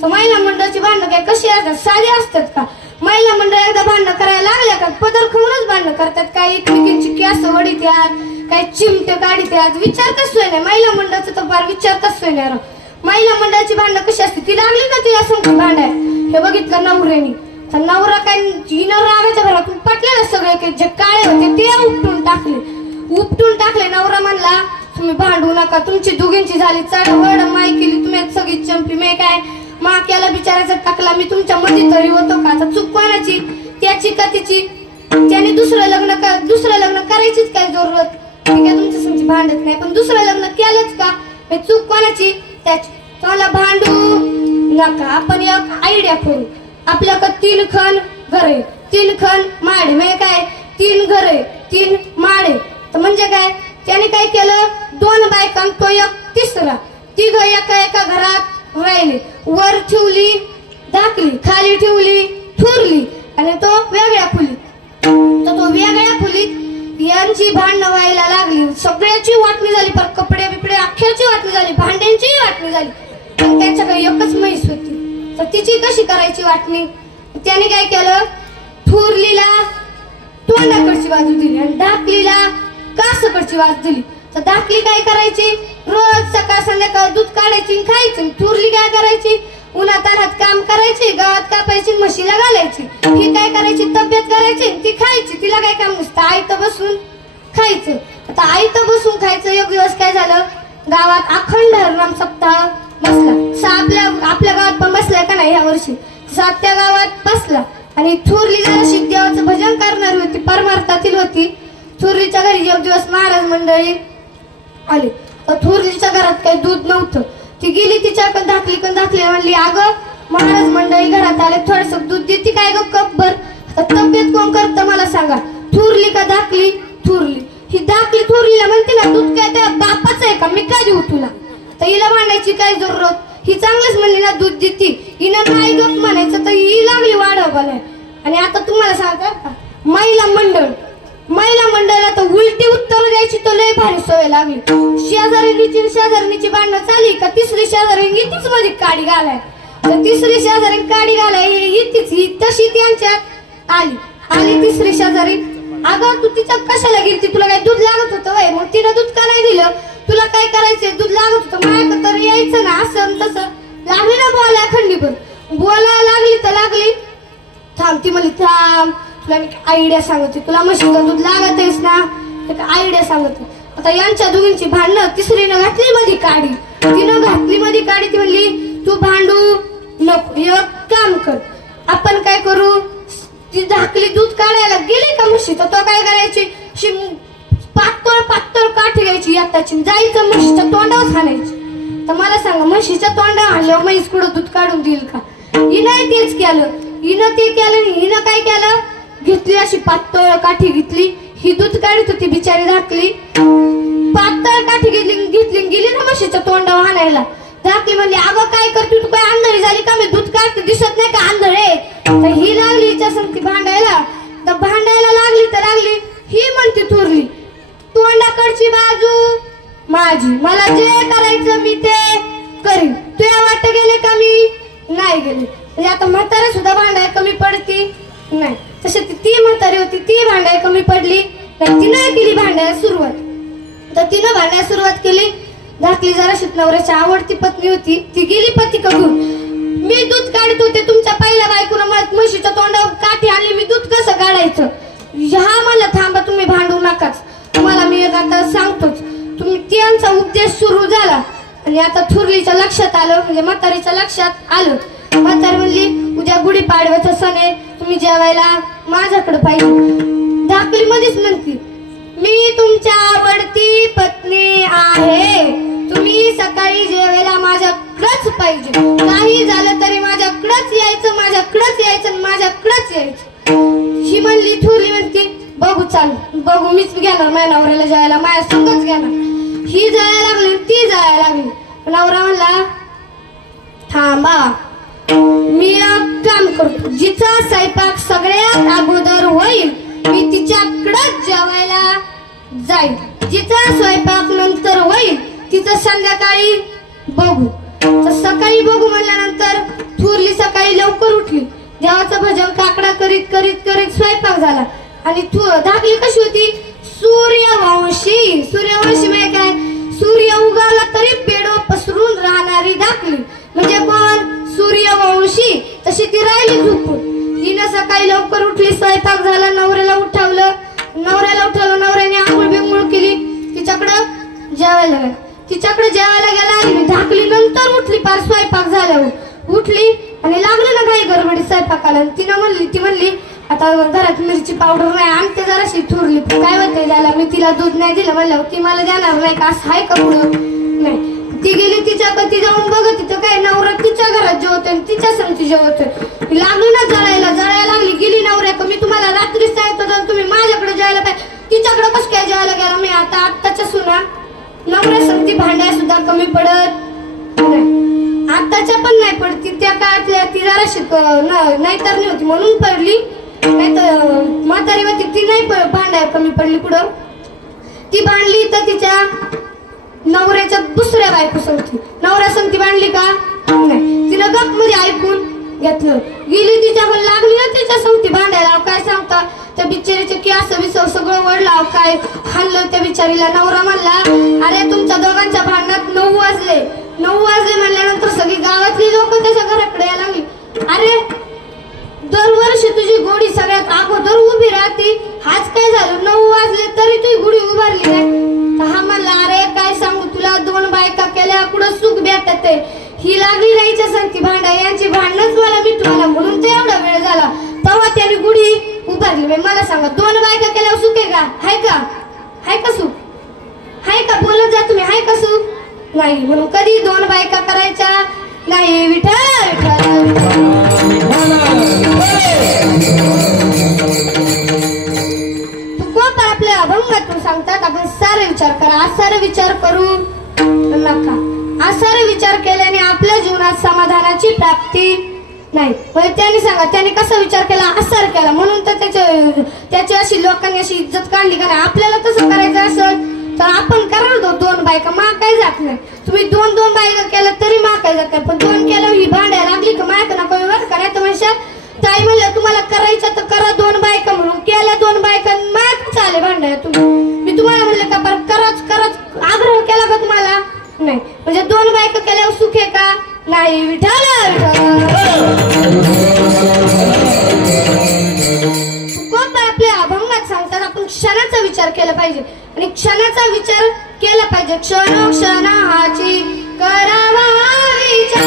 महिला मंडळाची भांडणं काय कशी असतात? साधी असतात का? महिला मंडळ एकदा भांडणं करायला लागल्या का पदर खाऊनच भांडणं करतात. काही एकमेकींची केस वडीत्यात, काही चिमटे काढीत्यात. विचार कसं नाही महिला मंडळाचं तर फार विचार कसं नाही. महिला मंडळाची भांडणं कशी असते? ती लागली ना तिला संख्या भांड्या, हे बघितलं नवऱ्यानी तर नवरा काय हिनं रागाच्या घरात उपटले ना सगळे जे काळे होते ते उपटून टाकले. नवरा म्हणला तुम्ही भांडू नका, तुमची दोघींची झाली चढवड, माय केली तुम्ही सगळी चंपी, मी काय माक्याला बिचारायचा टाकला, मी तुमच्या मध्ये तरी होतो का? आता चूक कोणाची? त्याची का तिची? त्याने दुसरं लग्न करायचीच काय जरूरत? ठीक आहे तुमच्या संगती भांडत नाही, पण दुसरं लग्न केलंच का? चूक कोणाची? त्याची. तुम्हाला भांडू नका. आपण एक आयडिया करू. आपल्याकडे 3 खण घरे, 3 खण माडे, म्हणजे काय 3 घरे 3 माडे. तर म्हणजे काय त्याने काय केलं, 2 बायकां तो एक तिसरा, तिघ एका घरात राहिले. वर ठेवली धाकली, खाली ठेवली थुरली आणि तो वेगळ्या खोलीत. तर तो वेगळ्या खोलीत यांची भांडणं व्हायला लागली. सगळ्याची वाटणी झाली, पर कपडे बिपडे अख्ख्याची वाटणी झाली, भांड्यांचीही वाटणी झाली. पण त्यांच्याकडे एकच म्हैस होती, तर तिची कशी करायची वाटणी? त्याने काय केलं, थुरलीला तोंडाकडची बाजू दिली आणि धाकलीला कासकडची बाजू दिली. तर धाकली काय करायची, रोज सकाळ संध्याकाळ दूध काढायची खायची. थुरली काय करायची, उन्हात तान्हात काम करायची, गावात कापायची, म्हशीला घालायची. ही काय करायची, तब्येत करायची, ती खायची. तिला काय काम नसतं, आयतं बसून खायचं. आता आयतं बसून खायचं. एक दिवस काय झालं, गावात अखंड हरिनाम सप्ताह बसला. आपल्या गावात पण बसलाय का नाही, ह्या वर्षी 7 त्या गावात बसला. आणि थोरली जराशी देवाचं भजन करणारी होती, परमार्थातील होती. थोरलीच्या घरी एक दिवस महाराज मंडळी आली. थोरलीच्या घरात काही दूध नव्हतं. ती गेली तिच्याकडे धाकली म्हणली, अगं महाराज मंडळी घरात आले, थोडस दूध देते काय ग, कपभर. तब्येत कोण करतं मला सांगा, थोरली का धाकली? थोरली. ही धाकली थोरलीला म्हणते ना, दूध काय त्या बापाचं आहे का, मी काय देऊ तुला? तर हिला मांडायची काय जरूरत, ही चांगलंच म्हणली ना दूध देते. हिनं नाही गप म्हणायचं तर ही लागली वाढवलाय. आणि आता तुम्हाला सांगता, महिला मंडळाला तर उलटी उत्तर द्यायची तर लय भारी सवय लागली. शेजारणीची भांडणं चालली का तिसरी शेजारी तीच मध्ये काडी घालाय, तर तिसरी शेजारी काडी घालाय येतीच. ही तशी त्यांच्यात आली तिसरी शेजारी. अगं तू तिच्या कशाला गेली, तुला काय दूध लागत होतं वय? मग तिनं दूध का नाही दिलं? तुला काय करायचंय, दूध लागत होतं माझ्याकडे तर यायचं ना. असं तसं लागली ना बोलाय, खंडीभर बोलायला लागली तर लागली. थांब, ती म्हणली थांब, तुला मी आयडिया सांगते, तुला म्हशीचं दूध लागत आहेस ना, आयडिया सांगते. आता यांच्या दोघींची भांडणं, तिसरीनं घातली मध्ये काडी, तिनं घातली मध्ये काडी. ती म्हणली तू भांडू नको, एक काम कर, आपण काय करू, ती धाकली दूध काढायला गेली का म्हशी, तर तो काय करायची, पातळ काठी घ्यायची याताची, जायचं म्हशीच्या तोंडावर हाणायची. तर मला सांगा, म्हशीच्या तोंडावर हाणल्यावर म्हैस कुठं दूध काढून देईल का? हिनं तेच केलं, हिनं काय केलं, घेतली अशी पातळ काठी घेतली. ही दूध काढत होती बिचारी धाकली, पातळ काठी घेतली गेली ना म्हशीच्या तोंडावर हाणायला. धाकली म्हणली, अगं काय करते तू, काय आंधळी झाली का, मी दूध काढते दिसत नाही का आंधळे? तर ही लागली हिच्या संगती भांडायला. तर भांडायला लागली तर लागली, ही म्हणते थोरली, तोंडाकडची बाजू माझी, मला जे करायचं मी ते करीन, तुया वाट गेले का मी नाही गेले. म्हणजे आता म्हातारे सुद्धा भांडाय कमी पडती नाही, तशी ती म्हातारी होती, ती भांडाय कमी पडली नाही. तिनं केली भांडायला सुरुवात, तर तिनं भांडायला सुरुवात केली. धाकली जराशी नवऱ्याची आवडती पत्नी होती, ती गेली पतीकडून, मी दूध काढत होते, तुमच्या पहिल्या बायकोनं मला म्हशीच्या तोंडावर काठी आणली, मी दूध कसं काढायचं? ह्या मला थांबा, तुम्ही भांडू नकाच, तुम्हाला मी आता सांगतोच. त्यांचा उपदेश सुरू झाला. आणि आता थुरलीच्या लक्षात आलं, म्हणजे म्हातारीच्या लक्षात आलं. म्हातारी म्हणली, उद्या गुढीपाडव्याचा सण आहे, तुम्ही जेवायला माझ्याकडे पाहिजे. धाकली मध्येच म्हणती, मी तुमच्या आवडती पत्नी आहे, तुम्ही सकाळी जेवायला माझ्याकडेच पाहिजे, काही झालं तरी माझ्याकडेच यायचं, माझ्याकडेच यायचं. ही म्हणली, थुरली म्हणती, बघू चाल, बघू मीच घेणार माझ्या नवऱ्याला जेवायला, माझ्या संगच घेणार. ही जायला लागली, ती जायला लागली. नवरा म्हणला, थांबा, मी एक काम करतो, जिचा स्वयंपाक सगळ्यात अगोदर होईल मी तिच्याकडेच जेवायला जाईल, जिचा स्वयंपाक नंतर होईल तिचं संध्याकाळी बघू. तर सकाळी बघू म्हणल्यानंतर थुरली सकाळी लवकर उठली, देवाचं भजन काकडा करीत करीत करीत स्वयंपाक झाला. आणि धाकली कशी होती, सूर्यवंशी म्हणजे काय, सूर्य उगवला तरी पेडो पसरून राहणारी धाकली, म्हणजे कोण, सूर्यवंशी. तशी ती राहिली झोपून. हिनं सकाळी लवकर उठली, स्वयंपाक झाला, नवऱ्याला उठवलं, नवऱ्याने आंघोळ बिंघोळ केली, तिच्याकडं जेवायला गेला. आणि धाकली नंतर उठली, पार स्वयंपाक झाल्यावर उठली आणि लागली ना काही गडबडीत स्वयंपाकाला. ती म्हणली आता घरात मिरची पावडर नाही, आणते जराशी. थुरली, काय होते त्याला, मी तिला दूध नाही दिलं म्हणलं, ती मला देणार नाही का, असं आहे का पुढं नाही. ती गेली तिच्याकडे जाऊन बघत, तिथं काय नवरा तिच्या घरात जेवतोय, तिच्या संगती जेवतोय. लागली ना जळायला लागली, गेली नवऱ्या, मी तुम्हाला रात्री सांगतो तुम्ही माझ्याकडे जेवायला पाहिजे, तिच्याकडे कसं काय जेवायला गेला. मी आताच्या सुना नवऱ्या संगती भांड्या सुद्धा कमी पडत नाही, आताच्या पण नाही पडती, त्या काळातल्या ती जराशी नाहीतर होती म्हणून पडली, नाही तर म्हातारी होती ती नाही भांड्या कमी पडली. पुढं ती भांडली तर तिच्या नवऱ्याच्या दुसऱ्या बायको संगती, नवऱ्या संगती भांडली का नाही, तिनं गप मध्ये ऐकून घेतलं. गेली तिच्यावर लागली ना तिच्या संगती भांडायला. काय सांगता, त्या बिचारीचे केस बिसव सगळं वडला, काय हाणलं त्या बिचारीला. नवरा म्हणला, अरे तुमच्या दोघांच्या भांडणात 9 वाजले, 9 वाजले म्हणल्यानंतर सगळी गावातली लोक त्याच्या घराकडे यायला लागली. अरे दरवर्षी तुझी गोडी सगळ्यात अगोदर उभी राहते, आज काय झालं 9 वाजले तरी तुझी गुढी उभारली नाही. हा म्हणला अरे काय सांगू तुला, 2 बायका केल्या कुठं सुख भेटत आहे. ही लागली राहायच्या सारखी भांडा, यांची भांडणच मला मिटवायला म्हणून ते एवढा वेळ झाला. तेव्हा त्याने गुढी उभारली. मला सांगा 2 बायका केल्यावर सुख आहे का? हाय का? हाय का सुख? हाय का? बोलत जा तुम्ही, हाय का सुख? नाही. म्हणून कधी 2 बायका करायच्या नाही. विठ्ठल तुकोबा आपल्या अभंगातून सांगतात आपण सारे विचार करा. असारे विचार करू नका. असारे विचार केल्याने आपल्या जीवनात समाधानाची प्राप्ती नाही. त्यांनी सांगा त्यांनी कसा विचार केला? असार केला म्हणून तर त्याची अशी लोकांनी अशी इज्जत काढली का नाही. आपल्याला तसं करायचं असेल तर आपण करा 2 बायका, मा काही जात नाही. तुम्ही 2 बायका केल्या तरी मा काही जात नाही. पण 2 केलं ही भांडायला लागली का मायक नको व्यवहार करायचं. म्हणजे ताई म्हणलं तुम्हाला करायचं तर करा 2 बायका, म्हणून केल्या 2 बायका मायक चाले भांडायला. तुम्ही मी तुम्हाला म्हणलं का बरं करच आग्रह केला का तुम्हाला? नाही. म्हणजे 2 बायका केल्यावर सुख आहे का? नाही. विठ्ठल आपल्या अभंगात सांगतात आपण क्षणाचा विचार केला पाहिजे आणि क्षणाचा विचार केला पाहिजे. क्षणाची करावा विचार.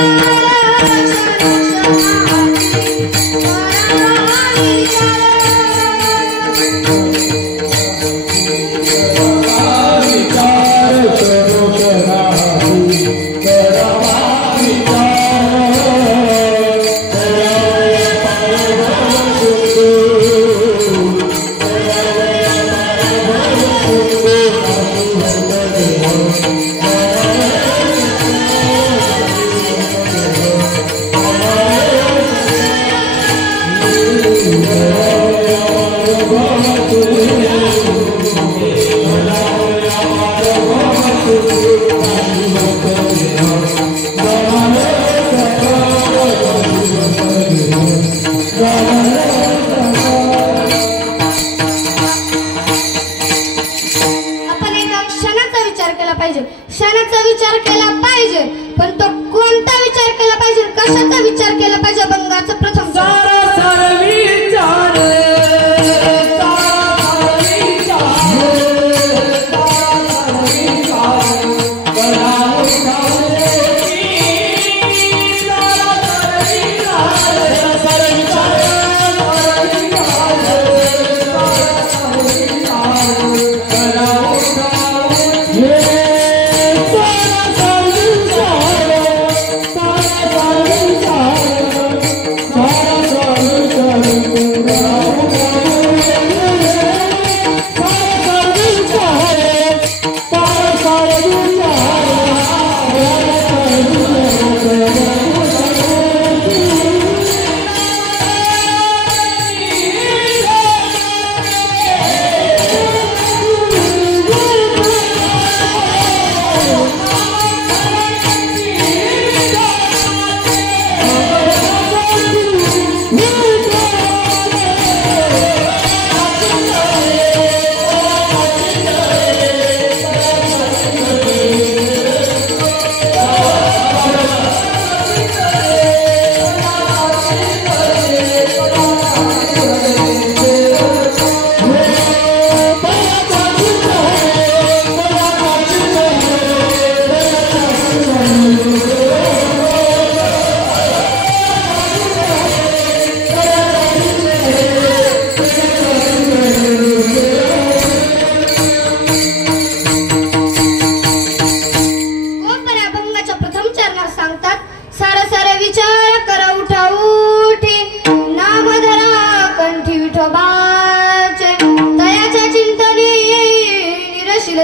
क्षणाचा विचार केला पाहिजे, पण तो कोणता विचार केला पाहिजे, कशाचा विचार केला पाहिजे? अभंगाचा प्रथम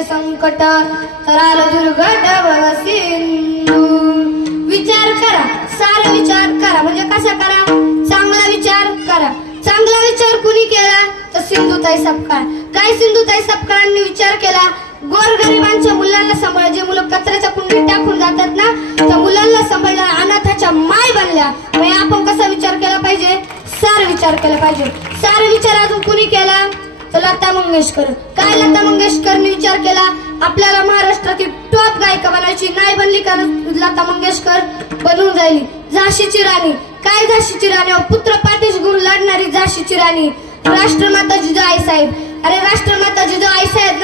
संकट तराल दुर्घट सिंधू. विचार करा, सारा विचार करा. म्हणजे कसा करा? चांगला विचार करा. चांगला विचार कुणी केला तर सिंधुताई सपकाळ. काय सिंधुताई सपकाळांनी विचार केला? गोरगरिबांच्या मुलांना सांभाळ, जे मुलं कचऱ्याच्या कुंडीत टाकून जातात ना त्या मुलांना सांभाळल्या, अनाथाच्या माय बनल्या. म्हणजे आपण कसा विचार केला पाहिजे? सारा विचार केला पाहिजे. सारा विचार अजून कुणी केला तर लता मंगेशकर. काय लता मंगेशकरने विचार केला? आपल्याला महाराष्ट्रातील टॉप गायिका बनायची, नाही बनली का लता मंगेशकर बनून जाईल. झाशीची राणी, काय झाशीची राणी, पुत्र पाठीस घेऊन लढणारी झाशीची राणी, राष्ट्रमाता जिजाऊ साहेब. अरे राष्ट्रमाता जिजाऊ साहेब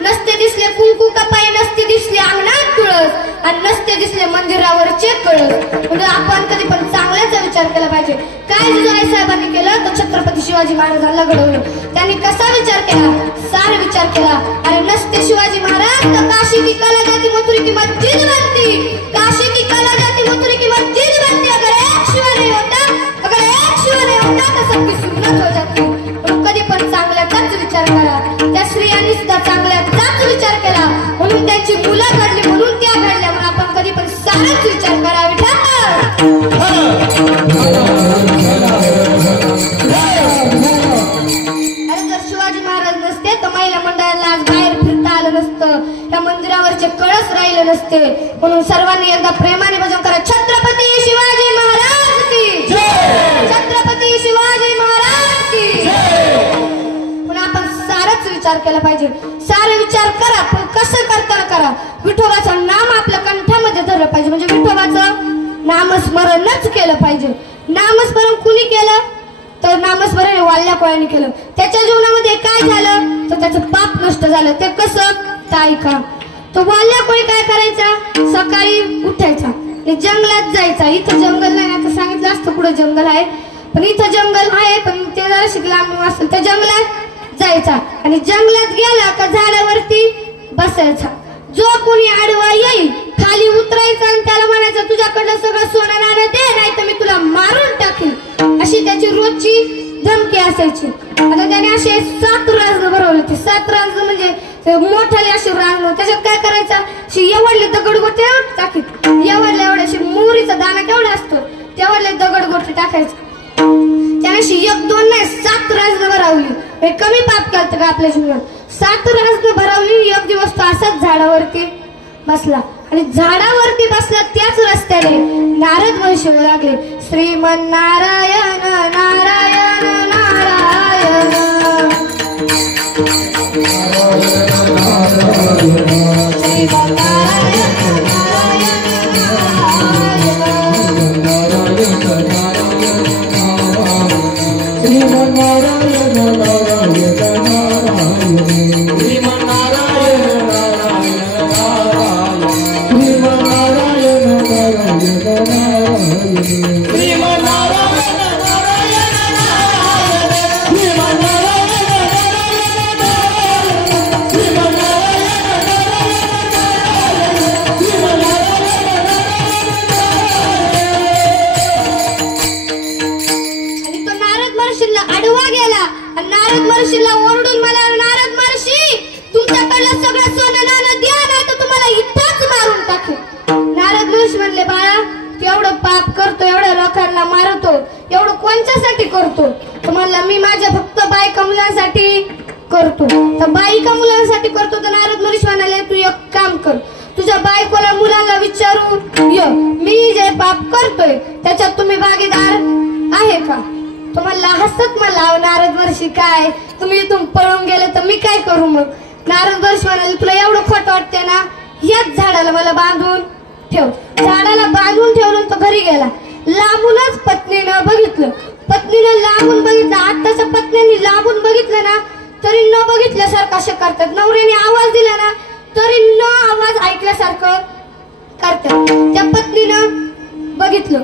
नसते दिसले कुंकू कपाई, नसते दिसले अंगणात तुळस, आणि नसते दिसले मंदिरावरचे कळस. म्हणजे आपण कधी पण चांगल्याचा विचार केला पाहिजे. काय जिजाऊ साहेबांनी केलं तर छत्रपती शिवाजी महाराजांना घडवलं. त्यांनी कसा विचार केला, सार विचार केला. आणि नसते शिवाजी महाराज तर काशी की कला जाती मथुरी की मस्जिद बनती, काशी की कला जाती मथुरी की मस्जिद बनती. अगर एक शिवा नहीं होता तो सबकी सुन्नत हो जाती. कधी पण चांगल्याचाच विचार करा. त्या स्त्रियांनी सुद्धा चांगल्याचाच विचार केला, म्हणून त्यांची मुलं घडली, म्हणून त्या घडल्या. म्हणून आपण कधी पण साराच विचार करा. अरे जर शिवाजी महाराज नसते तर महिला मंडळाला आज बाहेर फिरता आलं नसतं, या मंदिरावरचे कळस राहिले नसते. म्हणून सर्वांनी एकदा प्रेमाने भजन करा. छत्रपती शिवाजी महाराज की जय, छत्रपती शिवाजी महाराज की जय. पण आपण सारच विचार केला पाहिजे. सारे विचार करा, पण कसं करताना करा. विठोबाचं नाम आपल्या कंठामध्ये धरलं पाहिजे, म्हणजे विठोबाचं नामस्मरणच केलं पाहिजे. नामस्मरण कुणी केलं तर नामस्मरण वाल्या कोळ्यांनी केलं. त्याच्या जीवनामध्ये काय झालं तर त्याचं पाप नष्ट झालं. ते कसं तर ऐका. तो वाल्या कोळी काय करायचा, सकाळी उठायचा, जंगलात जायचा. इथं जंगल नाही, आता सांगितलं असतं कुठं जंगल आहे, पण इथं जंगल आहे, पण ते जरा शिकला असेल. त्या जंगलात जायचा आणि जंगलात गेला का झाडावरती बसायचा. जो कोणी आडवा येईल खाली उतरायचं आणि त्याला म्हणायचं तुझ्याकडलं सगळं सोनं नाणं दे, नाही तर मी तुला मारून टाकेल. अशी त्याची रोजची धमकी असायची. आता त्याने असे 7 रांजणं भरवले. ते 7 रांजणं म्हणजे मोठाले असे रांजणं. त्याच्यात काय करायचं, एवढले दगड गोटे टाकीत, एवढ्याशी मोहरीचा दाना केवढा असतो तेवढले दगड गोटे टाकायचं. त्याने 1-2 नाही 7 रांजणं भरवली. कमी पाप केलं का आपल्या जीवनात. 7 रांजणं भरवली. एक दिवस तो असाच झाडावरती बसला आणि झाडावरती बसला त्याच रस्त्याने नारद महर्षी लागले. श्रीमन नारायण नारायण नारायण, श्रीमन नारायण ओरडून मला, नारद महर्षी तुमच्याकडलं सगळं सोनं नाणं द्या, नाही तर तुम्हाला इथंच मारून टाकेल. नारद महर्षी म्हणले बाळा तू एवढं पाप करतो, एवढ्या लोकांना मारतो, एवढं कोणच्यासाठी करतो. तर म्हणला मी माझ्या फक्त बायका मुलांसाठी करतो. तर बायका मुलांसाठी करतो. तर नारद महर्षी म्हणाले तू एक काम कर, तुझ्या बायकोला मुलांना विचारू ये मी जे पाप करतोय त्याच्यात तुम्ही भागीदार आहे का. तुम्हाला हसत मला नारद महर्षी काय तुम्ही इथून पळून गेले तर मी काय करू. मग नारद महर्षी म्हणाले तुला एवढं खोटं वाटते ना, याच झाडाला मला बांधून ठेव. झाडाला बांधून ठेवून तो घरी गेला. लांबूनच पत्नीनं बघितलं, पत्नीनं लांबून बघितलं. आताच्या पत्नीने लांबून बघितलं ना तरी न बघितल्यासारखं असे करतात. नवऱ्याने आवाज दिला ना तरी न आवाज ऐकल्यासारखं करतात. त्या पत्नीनं बघितलं.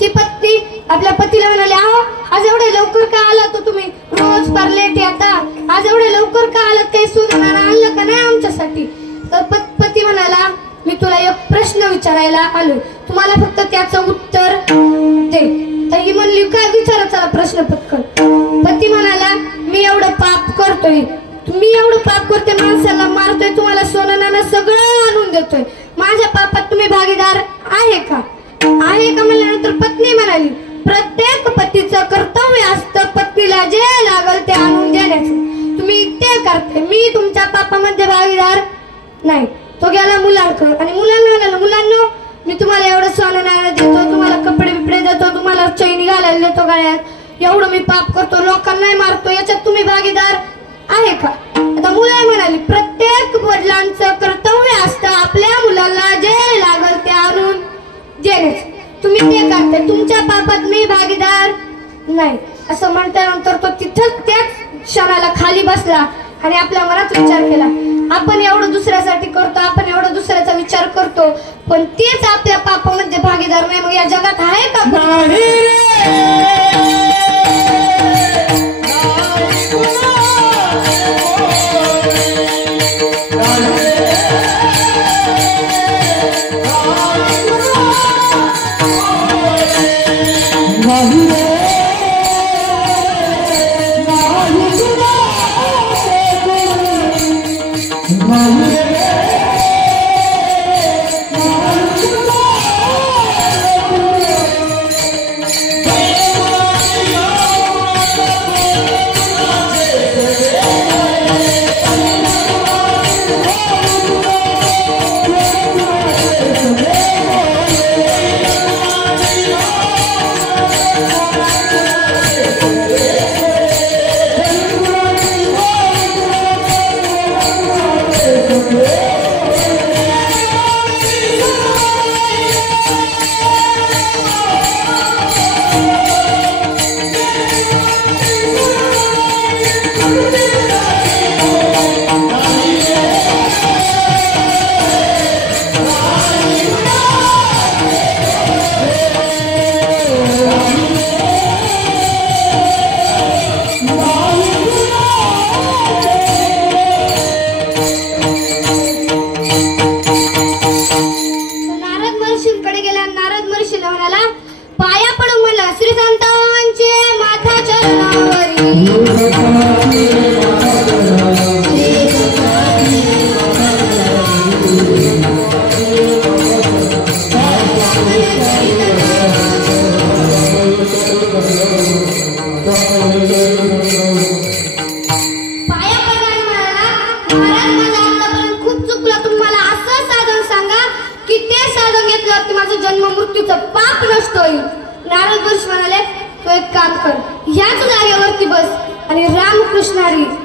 ती पत्नी आपल्या पतीला म्हणाली अहो आज एवढे लवकर का आला तो तुम्ही, रोज फार लेट येता, आज एवढे लवकर का आलात, काही सोनं आणलं का नाही आमच्यासाठी. तर पती म्हणाला मी तुला एक प्रश्न विचारायला आलोय, तुम्हाला फक्त त्याचं उत्तर दे. तर ही म्हणली काय विचारा चला प्रश्न पटकन. पती म्हणाला मी एवढं पाप करतोय, तुम्ही एवढं पाप करतोय, माणसाला मारतोय, तुम्हाला सोनं नाणं सगळं आणून देतोय, माझ्या पापात तुम्ही भागीदार आहे का. आहे का म्हणल्यानंतर पत्नी म्हणाली प्रत्येक पतीचं कर्तव्य असतं पत्नीला जे लागल ते आणून देण्याचं, तुम्ही ते करते, मी तुमच्या पापामध्ये भागीदार नाही. तो गेला मुलांकडे आणि मुलांना म्हणाला मुलांना मी तुम्हाला एवढं सोनं नाणं देतो, तुम्हाला कपडे बिपडे देतो, तुम्हाला चैनी घालायला देतो गळ्यात, एवढं मी पाप करतो, लोकांनाही मारतो, याच्यात तुम्ही भागीदार आहे का. आता मुलं म्हणाली प्रत्येक बसला आणि आपल्या मनात विचार केला. आपण एवढं दुसऱ्यासाठी करतो, आपण एवढं दुसऱ्याचा विचार करतो, पण तेच आपल्या पापामध्ये भागीदार नाही. मग या जगात आहे का? नाही रे.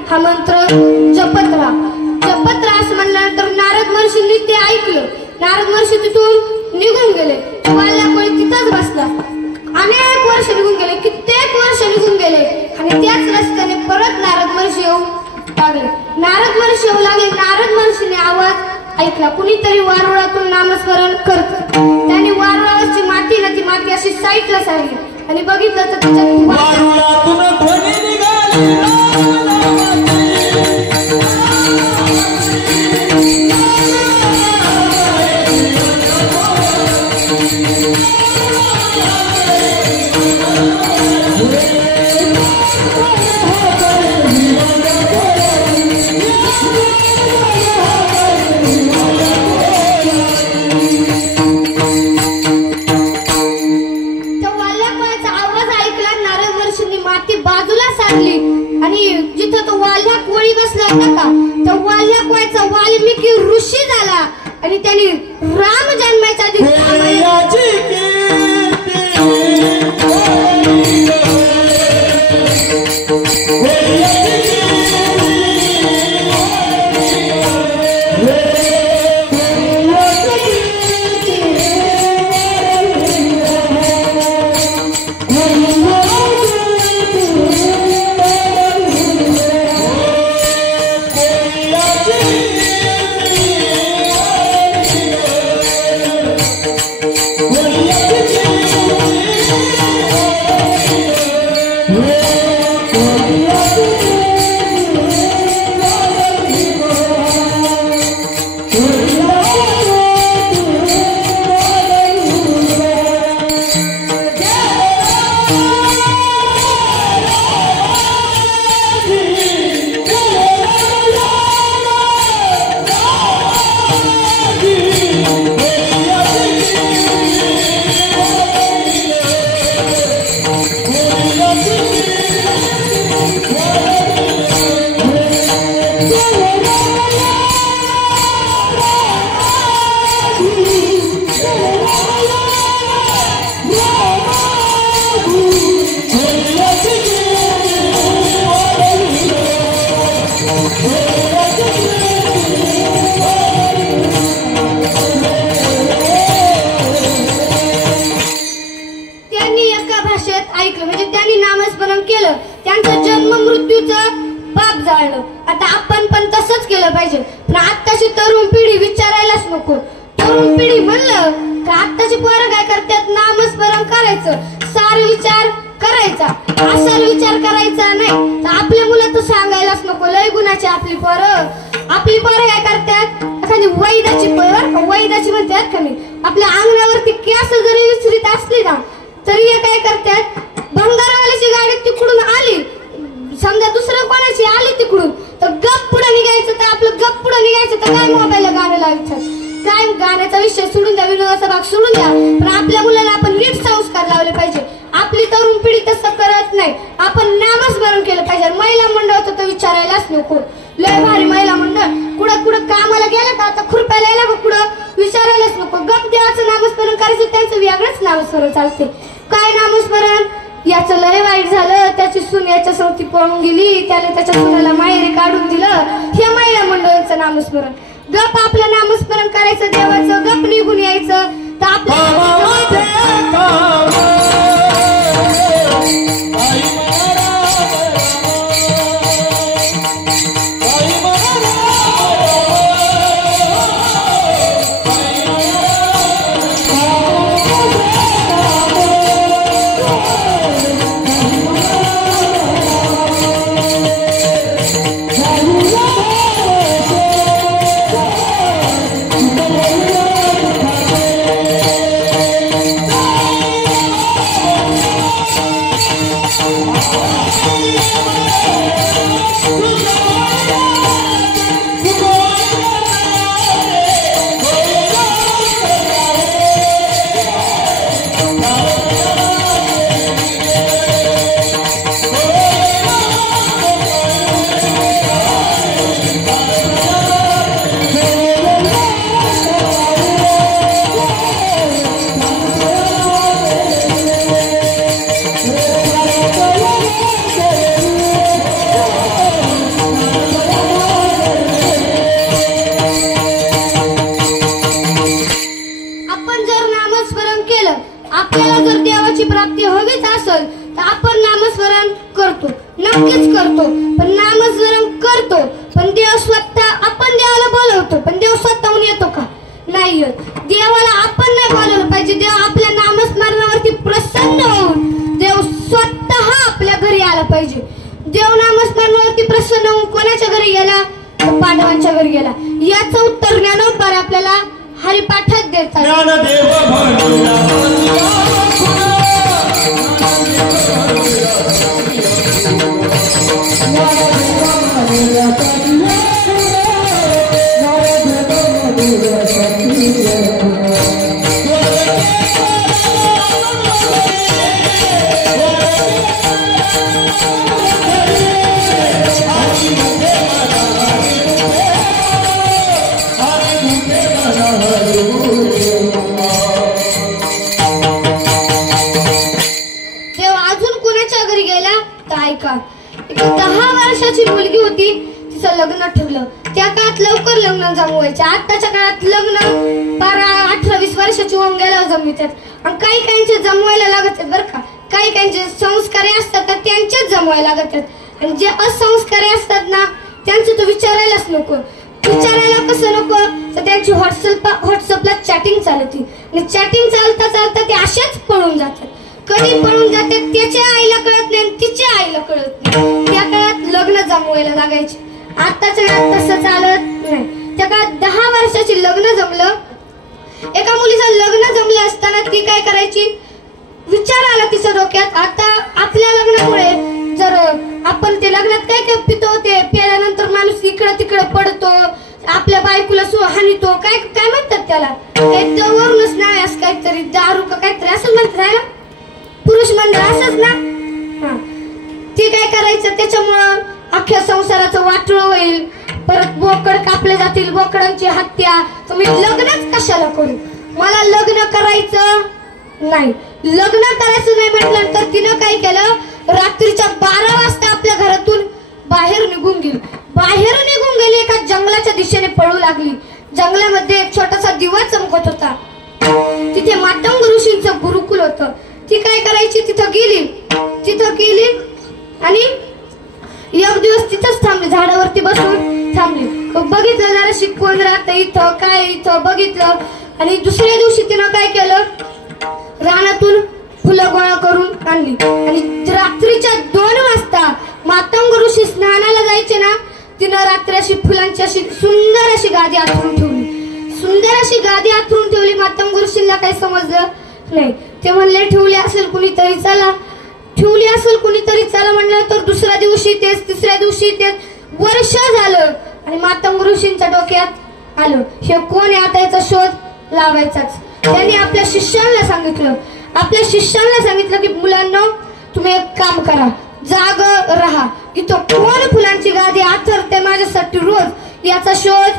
हा मंत्र जपत राहा असं म्हणल्यानंतर नारद महर्षींनी ते ऐकलं. नारद महर्षी तिथून निघून गेले. वाल्याकोळी तिथंच बसला. अनेक वर्ष निघून गेले, कित्येक वर्ष निघून गेले आणि त्याच रस्त्याने परत नारद महर्षी येऊ लागले. नारद महर्षी येऊ लागले. नारद महर्षीने आवाज ऐकला, कुणीतरी वारुळातून नामस्मरण करत. त्यांनी वारुळावरची माती ना ती माती अशी साईडला सारली आणि बघितलं तर त्याच्यात वारुळातून ध्वनी निघाली. वाल्मिकी ऋषी झाला आणि त्यांनी राम जन्माच्या ऐकलं म्हणजे त्यांनी नामस्मरण केलं. त्यांचं जन्म मृत्यूचं पाप जाळलं. तसंच केलं पाहिजे. पण आत्ताची तरुण पिढी विचारायलाच नको. तरुण पिढी म्हणलं का आत्ताची पोरं काय करतात, नामस्मरण करायचं, सार विचार करायचा, असा विचार करायचा नाही. तर आपल्या मुलं तर सांगायलाच नको, लय गुणाची आपली पोरं. आपली पोरं काय करतात, एखादी वैदाची पोरं, वैदाची म्हणतात का मी, आपल्या अंगणावरती केस जरी विसरीत असली ना तरी हे काय करतात, भंगारवाल्याची गाडी तिकडून आली, समजा दुसरं कोणाची आली तिकडून, तर गप पुढे निघायचं. तर आपलं गप पुढे निघायचं तर काय मोबाईलला गाणं लावायचं, काय गाण्याचा विषय सोडून द्या, विनोदाचा भाग सोडून द्या. पण आपल्या मुलाला आपण नीट संस्कार लावले पाहिजे. आपली तरुण पिढी तसं करत नाही. आपण नामस्मरण केलं पाहिजे. महिला मंडळ होतं तर विचारायलाच नको, लय भारी महिला मंडळ, कुठं कुठं कामाला गेलं का, आता खुरपायला यायला का कुठं, विचारायलाच नको. गप देवाचं नामस्मरण करायचं, त्यांचं वेगळंच नामस्मरण चालते. काय नामस्मरण, याचं लय वाईट झालं, त्याची सून याच्या सोबती पळून गेली, त्याने त्याच्या सुनेला माहेरी काढून दिलं, हे महिला मंडळाचं नामस्मरण. गप आपलं नामस्मरण करायचं देवाचं, गप निघून यायचं. तर आपल्या आपल्याला जर देवाची प्राप्ती हवीच असेल तर आपण नामस्मरण करतो, नक्कीच करतो. पण नामस्मरण करतो पण देव स्वतः, आपण देवाला बोलवतो पण देव स्वतःहून येतो का, नाही येत. देवाला आपण नाही बोलवलं पाहिजे. देव आपल्या नामस्मरणावरती प्रसन्न होऊन देव स्वतः आपल्या घरी आला पाहिजे. देव नामस्मरणावरती प्रसन्न होऊन कोणाच्या घरी गेला, पांडवांच्या घरी गेला. याचं उत्तर ज्ञानोबा आपल्याला हरिपाठात देतात. एक 10 वर्षाची मुलगी होती, तिचं लग्न ठरलं. त्या काळात लवकर लग्न जमवायचे. आताच्या काळात लग्न 12, 18, 20 वर्षाची होऊन गेल्यावर जमवितात. आणि काही काहींचे जमवायला लागत आहेत बरं का. काही काहींचे संस्कारी असतात तर त्यांचेच जमवायला लागत आहेत. आणि जे असंस्कारी असतात ना त्यांचं तर विचारायलाच नको. विचारायला कसं नको, तर त्यांची व्हॉट्सअपला चॅटिंग चालती आणि चॅटिंग चालता चालता ते असेच पळून जातात. कधी पळून जाते त्याच्या आईला कळत नाही, तिच्या आईला कळत नाही. त्या काळात लग्न जमवायला लागायचे. आताच्या काळात तसं चालत नाही. त्या काळात 10 वर्षाची लग्न जमलं. एका मुलीचं लग्न जमलं असताना ती काय करायची, विचार आला तिच्या डोक्यात, आता आपल्या लग्नामुळे जर आपण ते लग्नात काय काय पितो, ते प्याल्यानंतर माणूस इकडं तिकडं पडतो, आपल्या बायकोला हानितो, काय काय म्हणतात त्याला, काही वरूनच नाही असं काहीतरी दारू का काहीतरी असं म्हणतात ना, पुरुष मंडळ असंच ना. ती काय करायचं, त्याच्यामुळं अख्ख्या संसाराचं वाटोळं होईल. परत बोकड कापले जातील, बोकडांची हत्या. तुम्ही लग्नच कशाला करू, मला लग्न करायचं नाही. लग्न करायचं नाही म्हटल्यानंतर तिनं काय केलं, रात्रीच्या 12 वाजता आपल्या घरातून बाहेर निघून गेली. बाहेर निघून गेली, एका जंगलाच्या दिशेने पळू लागली. जंगलामध्ये एक छोटासा दिवा चमकत होता. तिथे मातंग ऋषींचं गुरुकुल होतं. ती काय करायची, तिथं गेली आणि एक दिवस तिथंच थांबली, झाडावरती बसून थांबली. बघितलं जरा शिकवण राहतं इथं काय, इथं बघितलं. आणि दुसऱ्या दिवशी तिनं काय केलं, रानातून फुलं गोळा करून आणली. आणि रात्रीच्या 2 वाजता मातंग ऋषी स्नानाला जायचे ना, तिनं रात्री अशी फुलांची अशी सुंदर अशी गादी आथरून ठेवली. सुंदर अशी गादी आथरून ठेवली. मातंग ऋषींना काही समजलं नाही. ते म्हणले ठेवली असेल कुणीतरी, चला ठेवली असेल कुणीतरी चला म्हणलं. तर दुसऱ्या दिवशी तेच, तिसऱ्या दिवशी तेच, वर्ष झालं. आणि मातंग ऋषींच्या डोक्यात आलं, हे कोण आहे, आता याचा शोध लावायचाच. त्यांनी आपल्या शिष्यांना सांगितलं की मुलांना तुम्ही एक काम करा, जाग राहा, इथं कोण फुलांची गादी आथरते माझ्यासाठी रोज, याचा शोध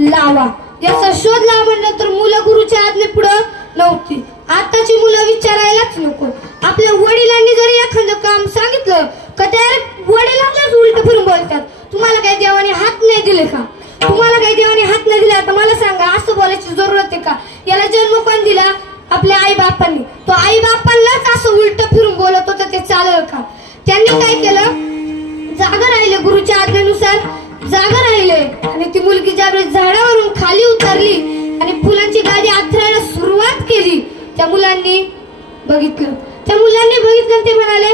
लावा. याचा शोध लावा म्हणलं तर मुलं गुरुच्या आज्ञे पुढं नव्हती. आताची मुलं विचारायलाच नको. आपल्या वडिलांनी जरी एखादं काम सांगितलं का त्या वडिलांनाच उलट फिरून बोलतात. तुम्हाला काही देवाने हात नाही दिले का, तुम्हाला काही देवाने हात नाही दिला तर मला सांगा, असं बोलायची जरूरत आहे का? याला जन्म कोण दिला? आपल्या आई बापांनी. तो आई बापांनाच असं उलट फिरून बोलत होतं, ते चालेल का? त्यांनी काय केलं, जागा राहिले, गुरुच्या आज्ञेनुसार जागा राहिले. आणि ती मुलगी ज्यावेळेस झाडावरून खाली उतरली आणि फुलांची गादी आथरायला सुरुवात केली, त्या मुलांनी बघितलं. ते म्हणाले,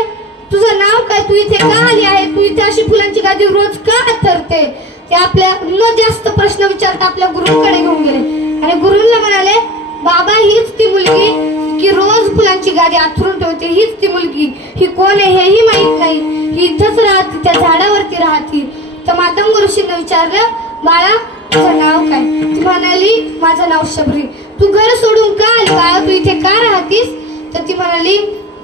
तुझं नाव काय, तू इथे का आली आहे, तू इथे अशी फुलांची गादी रोज का आथरते? ते आपल्या न जास्त प्रश्न विचारता आपल्या गुरुंकडे घेऊन गेले. आणि गुरुंना म्हणाले, बाबा हीच ती मुलगी की रोज फुलांची गादी आथरून ठेवते, हीच ती मुलगी. ही कोण आहे हेही माहित नाही, ही इथंच राहते, त्या झाडावरती राहते. तर मातंग ऋषींना विचारलं, बाळा तुझं नाव काय? ती म्हणाली, माझं नाव शबरी. तू घर सोडून का आली बाळा, तू इथे का राहतीस? तर ती म्हणाली,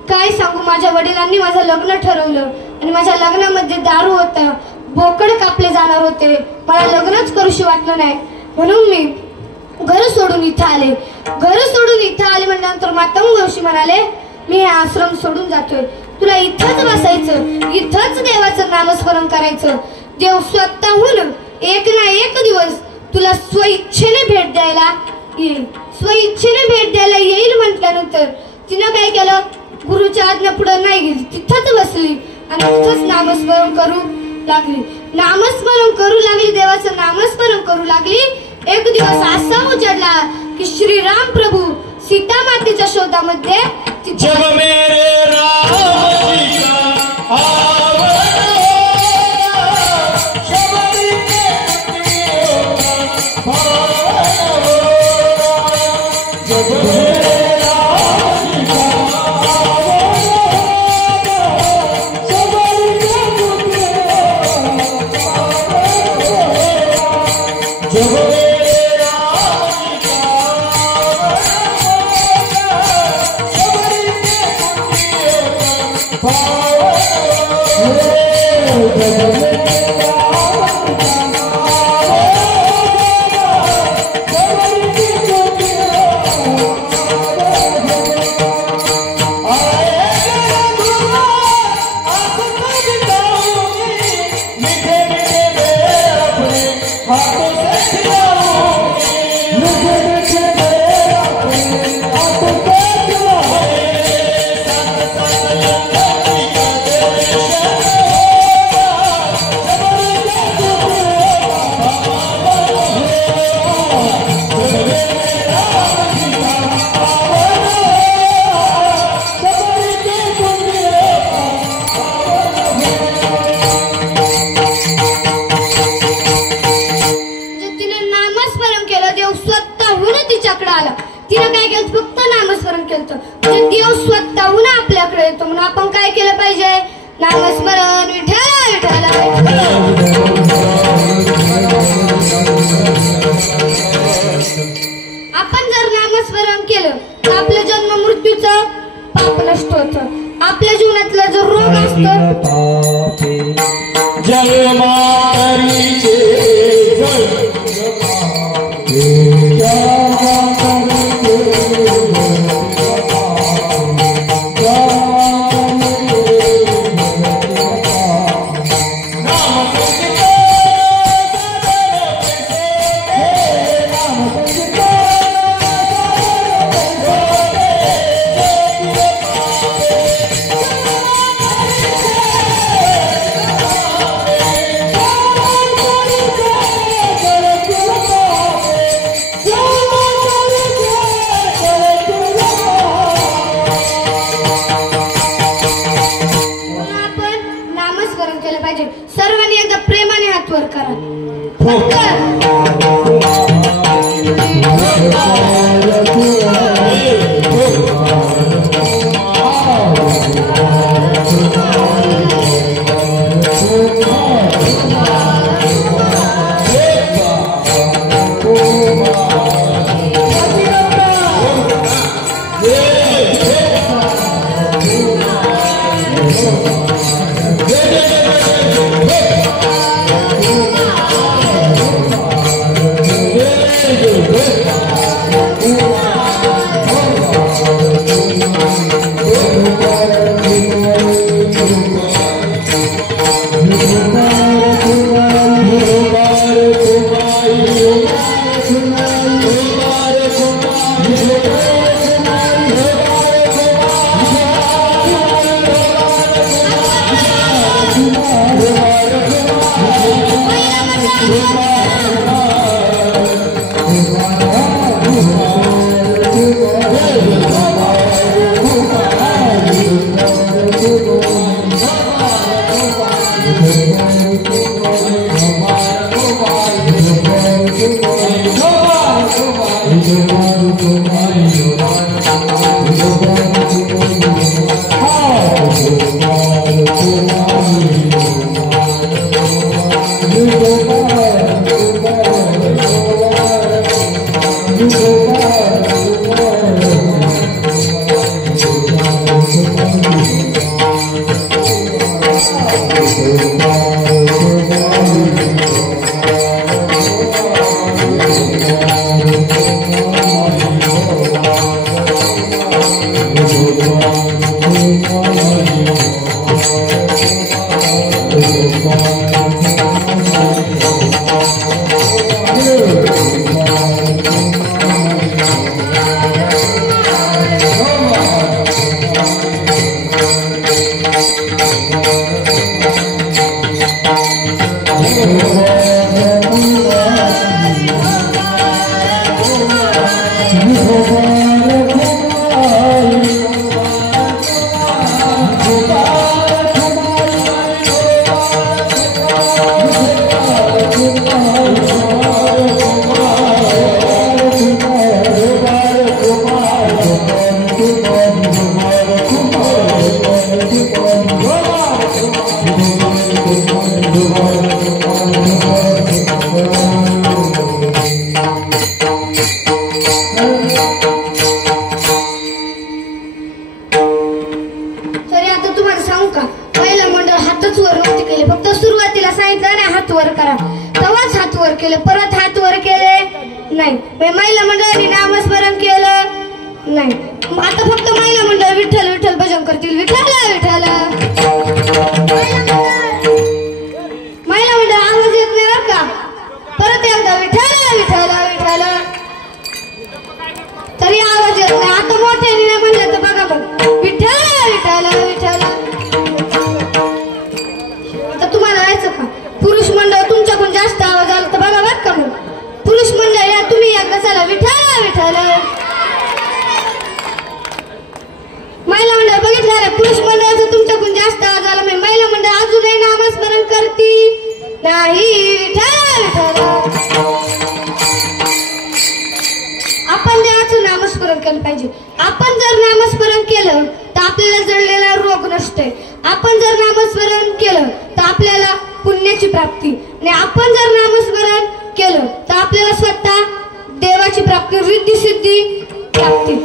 काय सांगू, माझ्या वडिलांनी माझं लग्न ठरवलं आणि माझ्या लग्नामध्ये दारू होतं, बोकड कापले जाणार होते, मला लग्नच करूशी वाटलं नाही, म्हणून मी घर सोडून इथं आले. म्हणल्यानंतर मातंग ऋषी म्हणाले, मी हे आश्रम सोडून जातोय, तुला इथंच बसायचं, इथंच देवाचं नामस्मरण करायचं. देव स्वतःहून एक ना एक दिवस तुला स्वइच्छेने भेट द्यायला येईल. म्हटल्यानंतर तिनं काय केलं, गुरुच्या आज्ञा पुढे नाही गेली, तिथंच बसली आणि तिथंच नामस्मरण करू लागली. देवाचं नामस्मरण करू लागली. एक दिवस असा उजडला की श्रीराम प्रभू सीता मातेच्या शोधामध्ये जग मेरे राम जी का आवरण शबरी के कुटियों का भावन जग मेरे राम जी का आवरण शबरी के कुटियों का भावन जग देव स्वतःहून आपल्याकडे येतो. म्हणून आपण काय केलं पाहिजे, नामस्मरण विठ्ठल विठ्ठल. आपण जर नामस्मरण केलं तर आपलं जन्म मृत्यूचं पाप नष्ट होतं. आपल्या जीवनातला जो रोग असतो तरी आता तुम्हाला सांगू का, महिला मंडळ हातच वर नव्हते केले. फक्त सुरुवातीला सांगितलं नाही हात वर करा, तेव्हाच हात वर केले, परत हात वर केले नाही. महिला मंडळाने नामस्मरण केलं नाही. आता फक्त महिला मंडळ विठ्ठल विठ्ठल भजन करतील. विठ्ठल विठ्ठल. महिला मंडळ आवाज येत नाही बरं का. परत एकदा विठ्ठल विठ्ठल विठ्ठल तरी आवाज येत नाही. आता मोठ्याने नाही म्हणलं तर बघा मग विठ्ठल विठ्ठल विठ्ठल. आता तुम्हाला जायचं का, पुरुष मंडळ तुमच्याकडून जास्त आवाज आला तर बघा बरं का. मग पुरुष मंडळ या तुम्ही एकदा चला विठ्ठल विठ्ठल. महिला मंडळ बघितलं रे, पुरुष मंडळाचं तुमच्याकडून जास्त आवाज आला. महिला मंडळ अजूनही नामस्मरण करती नाही. विठ्ठल विठ्ठल. आपण देवाचं नामस्मरण केलं पाहिजे. आपण जर नामस्मरण केलं तर आपल्याला जडलेला रोग नसतोय. आपण जर नामस्मरण केलं तर आपल्याला पुण्याची प्राप्ती. आणि आपण जर नामस्मरण केलं तर आपल्याला स्वतः देवाची प्राप्ती, रिद्धी सिद्धी प्राप्ती.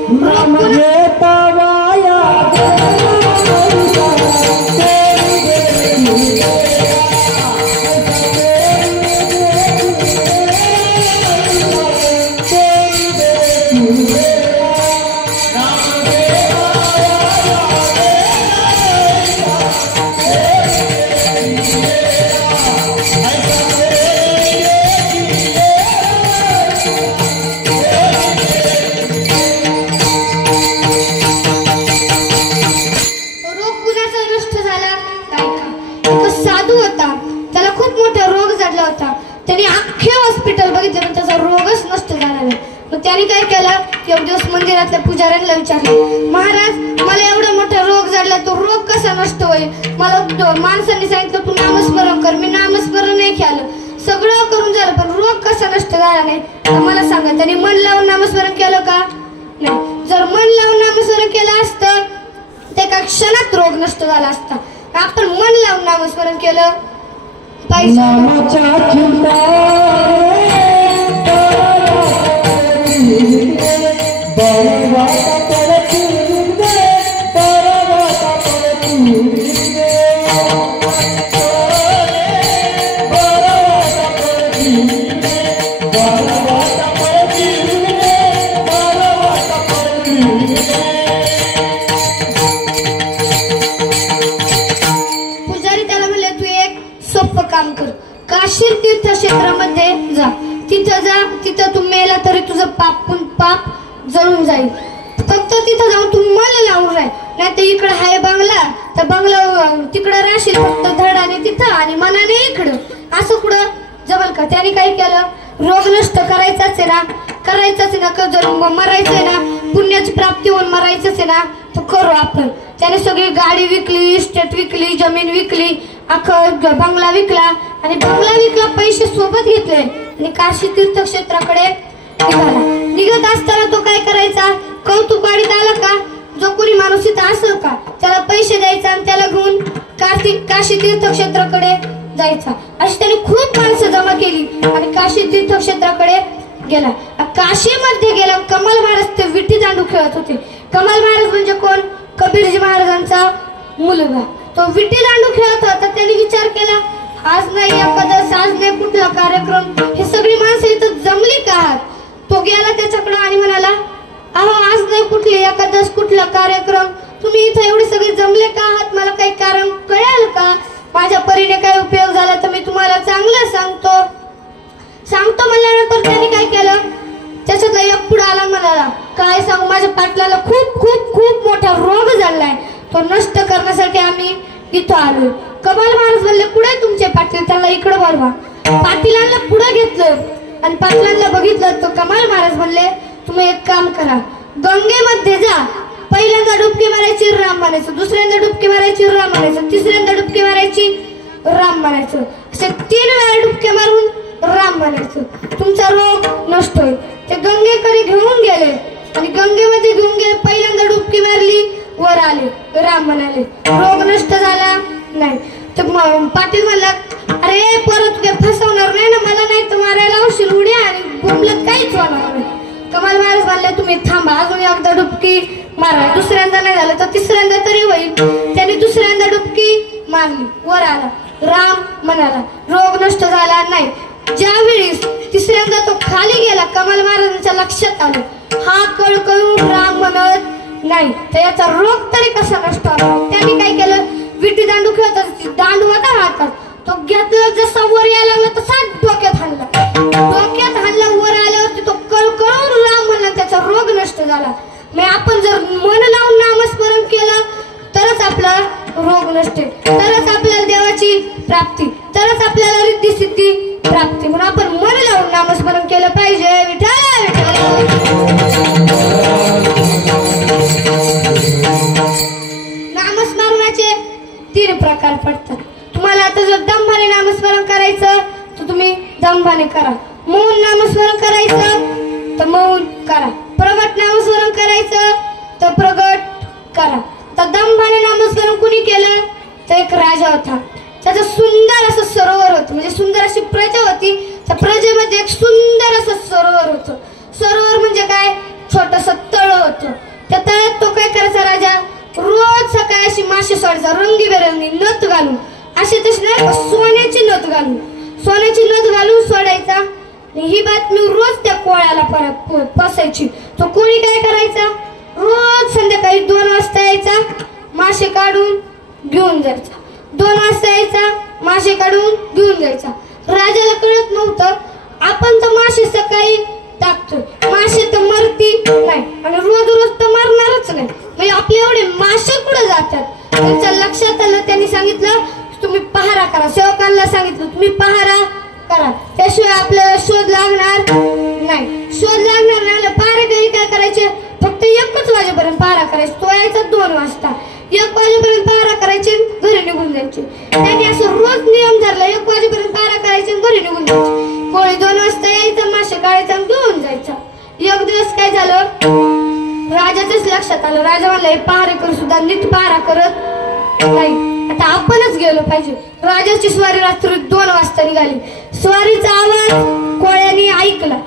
त्याने अख्खे हॉस्पिटल बघितले पण त्याचा रोगच नष्ट झाला नाही. मग त्याने काय केलं, एक दिवस मंदिरातल्या पुजाऱ्यांना विचारलं, महाराज मला एवढा मोठा रोग झाला, तो रोग कसा नष्ट होईल. मला माणसांनी सांगितलं तू नामस्मरण कर. मी नामस्मरण नाही केलं, सगळं करून झालं पण रोग कसा नष्ट झाला नाही. तर मला सांगा त्याने मन लावून नामस्मरण केलं का नाही. जर मन लावून नामस्मरण केलं असतं ते एका क्षणात रोग नष्ट झाला असता. आपण मन लावून नामस्मरण केलं पाहिजे. काम कर, काशीर तीर्थक्षेत्रामध्ये जा. तिथं तू मेला तरी तुझं पाप जळून जाईल. फक्त तिथं जाऊन तू मन लावून राह. नाही तर इकडं हाय बंगला तर बंगला तिकडं राहशील फक्त धडाने तिथं आणि मनाने इकडं. असं कुठं जमल का. त्याने काय केलं, रोग नष्ट करायचाच आहे ना, करायचाच आहे ना. जर मरायचं आहे ना, पुण्याची प्राप्ती होऊन मरायचंच आहे ना, तर करू आपण. त्याने सगळी गाडी विकली, इस्टेट विकली, जमीन विकली, अख्खं बंगला विकला आणि बंगला विकला, पैसे सोबत घेतले आणि काशी तीर्थक्षेत्राकडे निघाला. निघत असताना तो काय करायचा, कौतुकवाडीत आला का जो कोणी माणूस इथं असेल का त्याला पैसे द्यायचा आणि त्याला घेऊन काशी तीर्थक्षेत्राकडे जायचा. अशी त्याने खूप माणसं जमा केली आणि काशी तीर्थक्षेत्राकडे गेला. काशीमध्ये गेला. कमाल महाराज ते विटी दांडू खेळत होते. कमाल महाराज म्हणजे कोण, कबीरजी महाराजांचा मुलगा. तो विटी दांडू खेळत होता. त्यांनी विचार केला आज नाही एकादश, आज नाही कुठला कार्यक्रम, हे सगळी माणसं इथं जमली का आहात. तो गेला त्याच्याकडे आणि म्हणाला अहो आज नाही कुठली एकादश, कुठला कार्यक्रम, तुम्ही इथं एवढे सगळे जमले का आहात, मला काही कारण कळेल का, माझ्या परीने काय उपयोग झाला तर मी तुम्हाला चांगलं सांगतो म्हणल्यानंतर त्यांनी काय केलं, त्याच्यातला एक पुढे आला म्हणाला काय सांगू, माझ्या पाटलाला खूप खूप खूप मोठा रोग झालाय, तो नष्ट करण्यासाठी आम्ही इथं आलो. कमाल महाराज म्हणले पुढे तुमचे पाटील, त्याला इकडे बोलवा. पाटीलांना पुढे घेतलं आणि पाटलांना बघितलं. तो कमाल महाराज म्हणले तुम्ही एक काम करा, गंगेमध्ये जा, पहिल्यांदा डुबकी मारायची राम म्हणायचं, दुसऱ्यांदा डुबकी मारायची राम म्हणायचं, तिसऱ्यांदा डुबकी मारायची राम म्हणायचं, असे 3 वेळा डुबके मारून राम म्हणायचं, तुमचा रोग नष्ट होईल. ते गंगेकडे घेऊन गेले आणि गंगेमध्ये घेऊन गेले. पहिल्यांदा डुबकी मारली, वर आले, राम म्हणाले, रोग नष्ट झाला नाही. तर पाटील म्हणला अरे परत तू काय फसवणार नाही ना मला, नाही तर मारायला औषध उड्या आणि बोंबलत काहीच होणार नाही. कमाल महाराज म्हणले तुम्ही थांबा, अजून एकदा डुबकी मारा, दुसऱ्यांदा नाही झालं तर तिसऱ्यांदा तरी होईल. त्यांनी दुसऱ्यांदा डुबकी मारली, वर आला, राम म्हणाला, रोग नष्ट झाला नाही. ज्यावेळेस तिसऱ्यांदा तो खाली गेला, कमाल महाराजांच्या लक्षात आलं हा कळकळून राम म्हणत नाही तर याचा रोग तरी कसा नष्ट होणार. त्यांनी काय केलं, विटी दांडू खेळत दांडू होता हातात, तो घेतला, जसा वर यायला लागला तसा डोक्यात हाणला, वर आल्यावरती तो कळकळून राम म्हणला, त्याचा रोग नष्ट झाला. मग आपण जर मन लावून नामस्मरण केलं तरच आपला रोग नष्ट, तरच आपल्याला देवाची प्राप्ती, तरच आपल्याला रिद्धी सिद्धी प्राप्ती. म्हणून आपण मन लावून नामस्मरण केलं पाहिजे. विठ्ठल नामस्मरणाचे 3 प्रकार पडतात. तुम्हाला आता जर दंभाने नामस्मरण करायचं तर तुम्ही दंभाने करा, मौन नामस्मरण करायचं तर मौन करा, प्रगट नामस्मरण करायचं तर प्रगट करा. तर दंभाने नामस्मरण कुणी केलं तर एक राजा होता, त्याचं सुंदर असं सरोवर होतं, म्हणजे सुंदर अशी प्रजा होती. त्या प्रजेमध्ये एक सुंदर असं सरोवर होतं. सरोवर म्हणजे काय, छोटस तळ होतं. त्या तळ्यात तो काय करायचा राजा, रोज सकाळी अशी मासे सोडायचा, रंगीबेरंगी नथ घालून, अशी तशी नाही सोन्याची नथ घालून सोडायचा. ही बातमी रोज त्या कोळ्याला पसायची. तो कोळी काय करायचा, रोज संध्याकाळी 2 वाजता यायचा, मासे काढून घेऊन जायचा, 2 वाजता यायचा, मासे काढून घेऊन जायचा. राजाला कळत नव्हतं आपण तर मासे सकाळी टाकतोय, मासे तर मरती नाही आणि रोज तर मरणारच नाही, म्हणजे आपले एवढे मासे कुठे जातात. त्यांच्या लक्षात आलं, त्यांनी सांगितलं तुम्ही पहारा करा, सेवकांना सांगितलं तुम्ही पहारा करा, त्याशिवाय आपल्याला शोध लागणार नाही. पहारेकरी काय करायचे, फक्त 1 वाजेपर्यंत पहारा करायचा, तो यायचा 2 वाजता, 1 वाजेपर्यंत पहारा करायचे, घरी निघून जायचे. त्यांनी असं रोज नियम धरला, 1 वाजेपर्यंत पहारा करायचे, घरी निघून जायचे. कोळी 2 वाजता यायचं, मासे काढायचा आणि घेऊन जायचा. एक दिवस काय झालं, राजाच्याच लक्षात आलं, राजा म्हणला हे पहारेकर सुद्धा नीट पहारा करत नाही, आता आपणच गेलो पाहिजे. राजाची स्वारी रात्री 2 वाजता निघाली. स्वारीचा आवाज कोळ्याने ऐकला,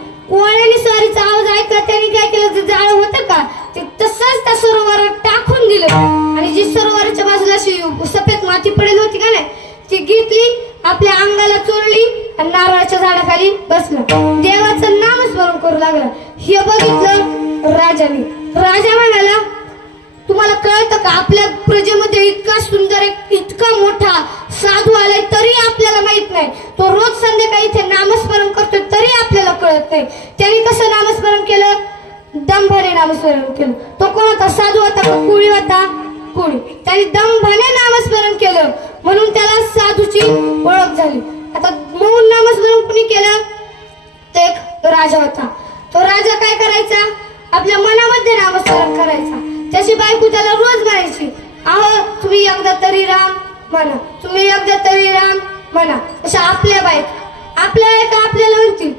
स्वारीचा आवाज ऐकला. त्यांनी काय केलं, जे जाळं होतं का ते तसंच त्या सरोवरात टाकून दिलं आणि जी सरोवराच्या बाजूला अशी सफेद माती पडेल होती का नाही, ती घेतली, आपल्या अंगाला चोळली आणि नारळाच्या झाडाखाली बसला, देवाचं नामस्मरण करू लागला. हे बघितलं राजाने. राजा म्हणाला तुम्हाला कळतं का आपल्या प्रजेमध्ये इतका सुंदर इतका मोठा साधू आलाय तरी आपल्याला माहित नाही, तो रोज संध्याकाळी इथे नामस्मरण करतोय तरी आपल्याला कळत नाही. त्यांनी कसं नामस्मरण केलं, दंभाने नामस्मरण केलं. तो कोण होता, साधू होता का कुळी होता, कुळी. त्यांनी दंभाने नामस्मरण केलं म्हणून त्याला साधूची ओळख झाली. आता मौन नामस्मरण कुणी केलं, तो एक राजा होता. तो राजा काय करायचा, आपल्या मनामध्ये नामस्मरण करायचा. त्याची बायको त्याला रोज म्हणायची अहो तुम्ही एकदा तरी राम म्हणा, तुम्ही एकदा तरी राम म्हणा. अशा आपल्या बायका आपल्याला म्हणतील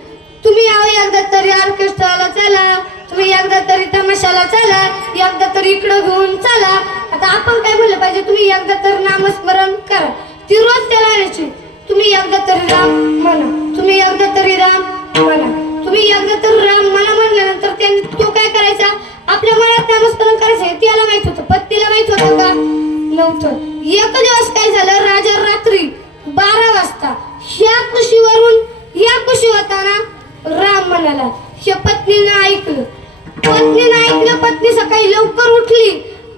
तुम्ही एकदा तरी ऑर्केस्ट्राला चला, तुम्ही एकदा तरी तमाशाला चला, एकदा तरी इकडं घेऊन चला. आता आपण काय म्हणलं पाहिजे, तुम्ही एकदा तर नामस्मरण करा. ती रोज त्याला आणायची. तुम्ही एकदा तरी राम म्हणा, तुम्ही एकदा तरी राम म्हणा, तुम्ही एकदा तर राम म्हणा. म्हणल्यानंतर त्यांनी तो काय करायचा, आपल्या मनात नामस्मरण करायचं. त्याला माहित होतं, पत्नीला माहित होतं का नव्हतं. एक दिवस काय झालं, राजा रात्री 12 वाजता ह्या कुशीवरून या कुशी होताना राम म्हणाला. हे पत्नीनं ऐकलं. पत्नी सकाळी लवकर उठली,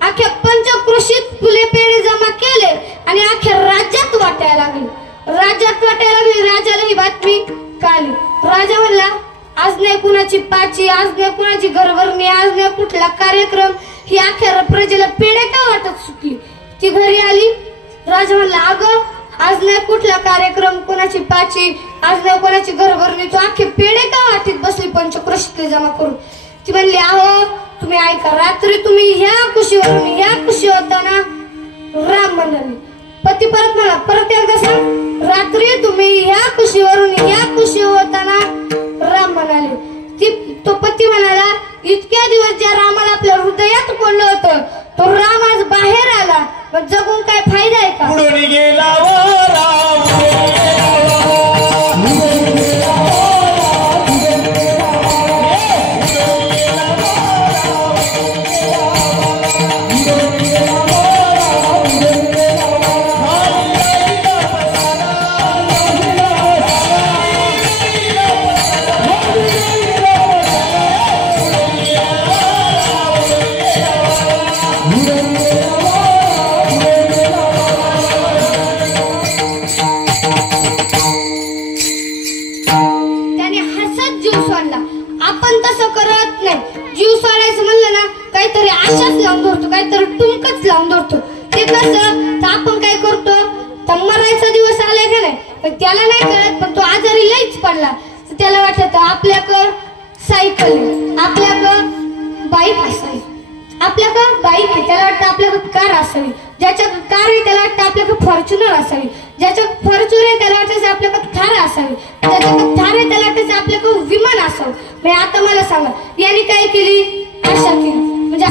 अख्ख्या पंचक्रोशीत फुले पेढे जमा केले आणि अख्ख्या राज्यात वाटायला लागली. राजाला ही बातमी कळली. राजा म्हणला, आज नाही कुणाची पाची, आज नाही कुणाची घरभरणी, आज नाही कुठला कार्यक्रम, ही अख्ख्या प्रजेला पेढे का वाटत सुटली. ती घरी आली. राजा म्हणला, अगं आज नाही कुठला कार्यक्रम, कोणाची पाची, आज नाही कोणाची घरभरणी, तू अख्खे पेढे का वाटीत बसली पंचक्रोशीतले जमा करून. ती म्हणली, अहो तुम्ही ऐका, रात्री तुम्ही ह्या कुशी होताना राम म्हणाले. पती परत म्हणा, परत एकदा सांग, रात्री तुम्ही ह्या कुशी होताना राम म्हणाले. तो पती म्हणाला, इतक्या दिवस ज्या रामाला आपल्या हृदयात कोणलं होतं, तो राम आज बाहेर आला, मग जगून काय फायदा आहे का. उडून गेला आशाच लावून धरतो, काहीतरी टुमकच लावून धरतो. ते कसं, तर आपण काय करतो, तर मरायचा दिवस आलाय का नाही, पण त्याला नाही कळत, पण तो आजारी लईच पडला. तर त्याला वाटत आपल्याकडं सायकल आहे, आपल्याकडं बाईक असावी, आपल्याकडं बाईक आहे, त्याला वाटतं आपल्याकडं कार असावी, ज्याच्याकडे कार आहे त्याला वाटतं आपल्याकडे फॉर्च्युनर असावी, ज्याच्याकडे फॉर्च्युनर आहे त्याला वाटायचं आपल्याकडे थार असावी, ज्याच्याकडे थार आहे त्याला वाटायचं आपल्याकडे विमान असावं. म्हणजे आता मला सांगा, यांनी काय केली, आशा केली. म्हणजे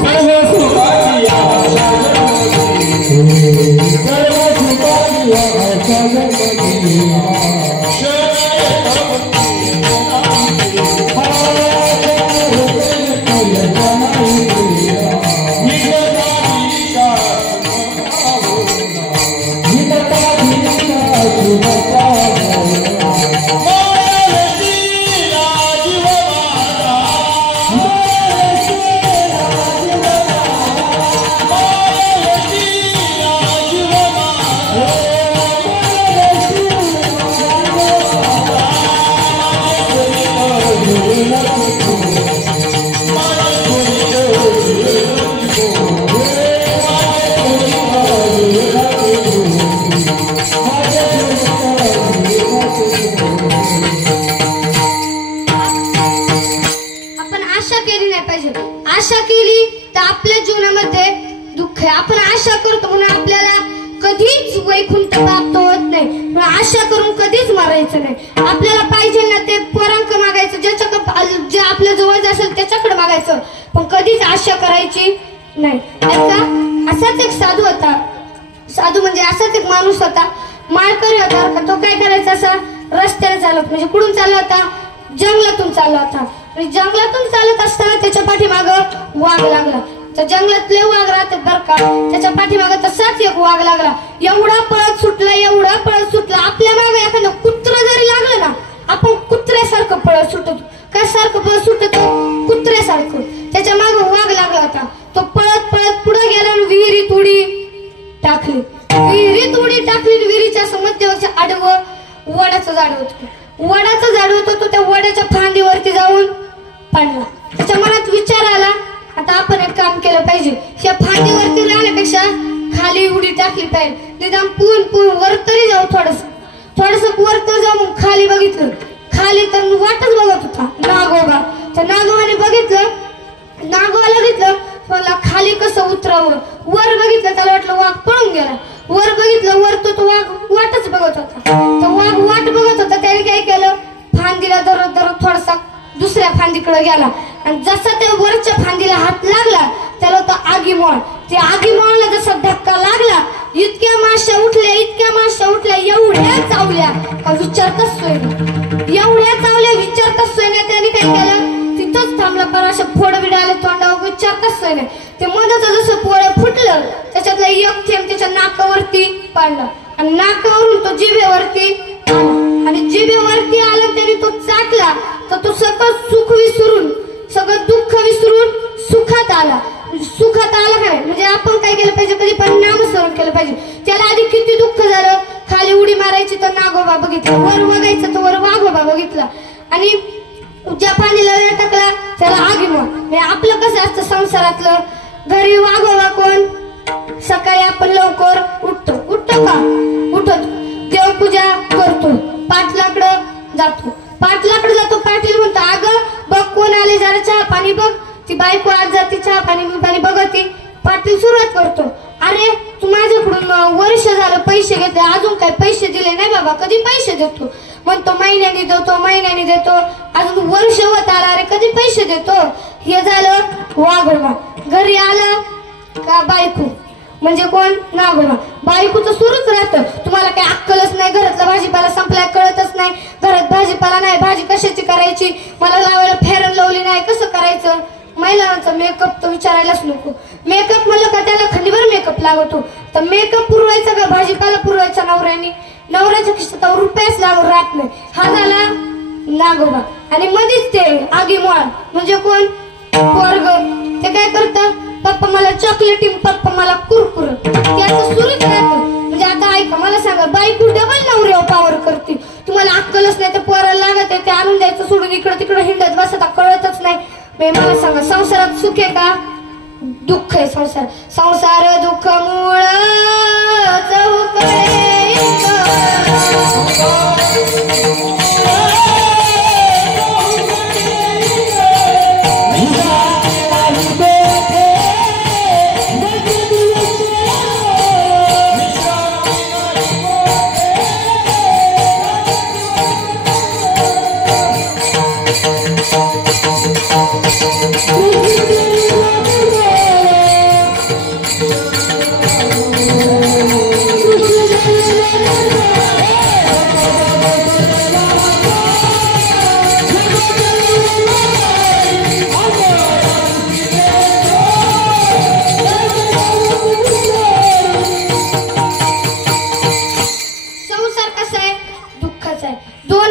आशा केली तर आपल्या जीवनामध्ये दुःख आहे. आपण आशा करतो म्हणून आपल्याला कधीच वैकुंठ प्राप्त होत नाही. आशा करून कधीच मरायचं नाही. आपल्याला पाहिजे ना ते पोरांक मागायचं, ज्याच्याकडे जे आपल्या जवळ असेल त्याच्याकडे मागायचं, पण कधीच आशा करायची नाही. ऐका, असाच एक साधू होता. साधू म्हणजे असाच एक माणूस होता, माळकरी होता. तो काय करायचा, असा रस्त्याने चालत, म्हणजे कुठून चालला होता, जंगलातून चालला होता. आणि जंगलातून चालत असताना त्याच्या पाठीमागं वाघ लागला. तर जंगलातले वाघ राहतात बरं का, त्याच्या पाठीमागं तसाच एक वाघ लागला. एवढा पळत सुटला. आपल्या मागे एखादं कुत्र जरी लागलं ना, आपण कुत्र्यासारखं पळत सुटतो. काय सारखं पळत सुटतो, कुत्र्यासारखं. त्याच्या मागं वाघ लागला होता. तो पळत पळत पुढे गेला आणि विहिरीत उडी टाकली. विहिरीच्या मध्यवर्ती आडवं वडाचं झाड होतं. तो त्या वडाच्या फांदीवरती जाऊन पडला. त्याच्या मनात विचार आला, आता आपण एक काम केलं पाहिजे, या फांदीवरती राहण्यापेक्षा खाली उडी टाकली पाहिजे. निदान पुन वर तरी जाऊ, थोडस वर तर जाऊन खाली बघितलं. खाली तर वाटच बघत होता नागोबा. त्या नागोबाने बघितलं मला खाली कसं उतरावं. वर बघितलं, त्याला वाटलं वाघ पळून गेला. वर बघितलं, वर तो वाघ वाटच बघत होता. तो वाघ वाट बघत होता. त्याने काय केलं, फांदीला धरत थोडासा दुसऱ्या फांदीकडे गेला आणि जसा त्या वरच्या फांदीला हात लागला त्याला तो आगीमोळ, त्या आगीमोळाला जसा धक्का लागला इतक्या माश्या उठल्या एवढ्या चावल्या का विचारताच सोय नाही. एवढ्या चावल्या विचारताच सोय नाही. त्याने काय केलं तिथंच थांबला. पण अशा फोड बिड आले तोंडावर विचारताच सोय नाही. ते मधाचं जसं पोळं फुटलं त्याच्यातला एक थेंब त्याच्या नाकावरती पडला आणि नाकावरून तो जिभेवरती आला आणि जिभेवरती आला त्याने तो चाटला तर तो सगळं सुख विसरून सगळं दुःख विसरून सुखात आला. सुखात आला काय म्हणजे आपण काय केलं पाहिजे कधी पण नामस्मरण केलं पाहिजे. त्याला आधी किती दुःख झालं. खाली उडी मारायची तर नागोबा बघितला, वर बघायचं तर वर वाघोबा बघितला आणि ज्या पाणीला टाकला त्याला आगीमोळ. आपलं कसं असतं संसारातलं घरी वाघोबा कोण. सकाळी आपण लवकर उठतो का उठत देवपूजा करतो, पाटलाकडं जातो. पाटील म्हणतो अगं बघ कोण आले जरा चहा पाणी बघ. ती बायको आज जाते चहा पाणी बघते. पाटील सुरुवात करतो अरे तू माझ्याकडून वर्ष झालं पैसे घेतले अजून काय पैसे दिले नाही बाबा. कधी पैसे देतो म्हणतो महिन्याने देतो अजून वर्ष होत आला अरे कधी पैसे देतो. हे झालं वाघोबा. घरी आला का बायको म्हणजे कोण नागोबा. बायकोचं सुरूच राहतं तुम्हाला काही अक्कलच नाही. घरातला भाजीपाला संपलाय कळतच नाही. घरात भाजीपाला नाही, भाजी कशाची करायची, मला लावायला फेरन लावली नाही, कसं करायचं. महिलांचा मेकअप तर विचारायलाच नको. मेकअप म्हणलं का त्याला खंडीभर मेकअप लागतो. तर मेकअप पुरवायचा का भाजीपाला पुरवायचा नवऱ्याने. नवऱ्याच्या खिशात रुपयाच लागून राहत नाही. हा झाला नागोबा. आणि मध्येच ते आगीमोळ म्हणजे कोण पोरग. ते काय करतं पप्पा मला चॉकलेटी, पप्पा मला कुरकुर. त्याचं सुरूच राहतं. म्हणजे आता ऐका मला सांगा बायको डबल नवऱ्यावर पावर करते. तुम्हाला अक्कलच नाही तर पोराला लागत आहे ते आणून द्यायचं सोडून इकडं तिकडं हिंडत बसता कळतच नाही. मला सांगा संसारात सुख आहे का दुःख आहे. संसार दुःख मूळ चौकडे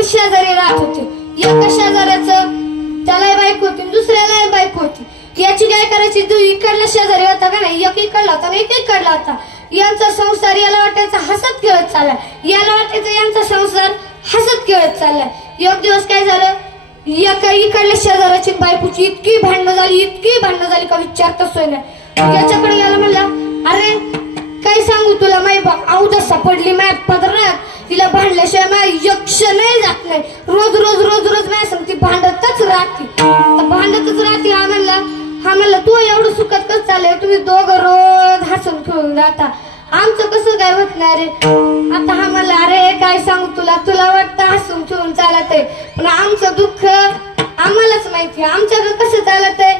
शेजारी राहत होते. एका शेजाऱ्याचं त्याला बायको होती दुसऱ्याला बायको होती. याची काय करायची इकडला शेजारी होता का नाही एक इकडला होता एक इकडला होता. यांचा संसार याला वाटायचा हसत खेळत चाललाय, याला वाटायचं यांचा संसार हसत खेळत चाललाय. एक दिवस काय झालं एका इकडल्या शेजाऱ्याची बायकोची इतकी भांडणं झाली का विचारताच सोय नाही. याच्याकडे गेला म्हणला अरे काय सांगू तुला माई अवदस सापडली माय पदरात. तिला भांडल्याशिवाय माय यक्ष नाही जात नाही. रोज माय सांग ती भांडतच राहते. हा म्हणला तू एवढं सुखात कसं चाललंय. तुम्ही दोघं रोज हसून खेळून राहता आमचं कसं काय होत नाही रे. आता हा म्हणला अरे काय सांगू तुला वाटतं हसून खेळून चालत आहे पण आमचं दुःख आम्हालाच माहिती. आमच्याकडे कसं चालत आहे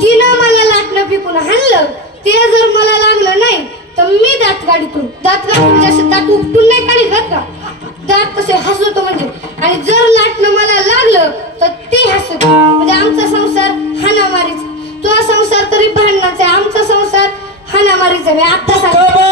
तिनं मला लाटणं पिकून हाणलं ते जर मला लागलं नाही तर मी दात काढितून म्हणजे दात उपटून नाही काढीत बरं का. दात कसे हसवतो म्हणजे आणि जर लाटणं मला लागलं तर ती हसत. म्हणजे आमचा संसार हाणामारीचा. तुझा संसार तरी भांडणाचा आहे आमचा संसार हाणामारीचा. मी आता सांगतो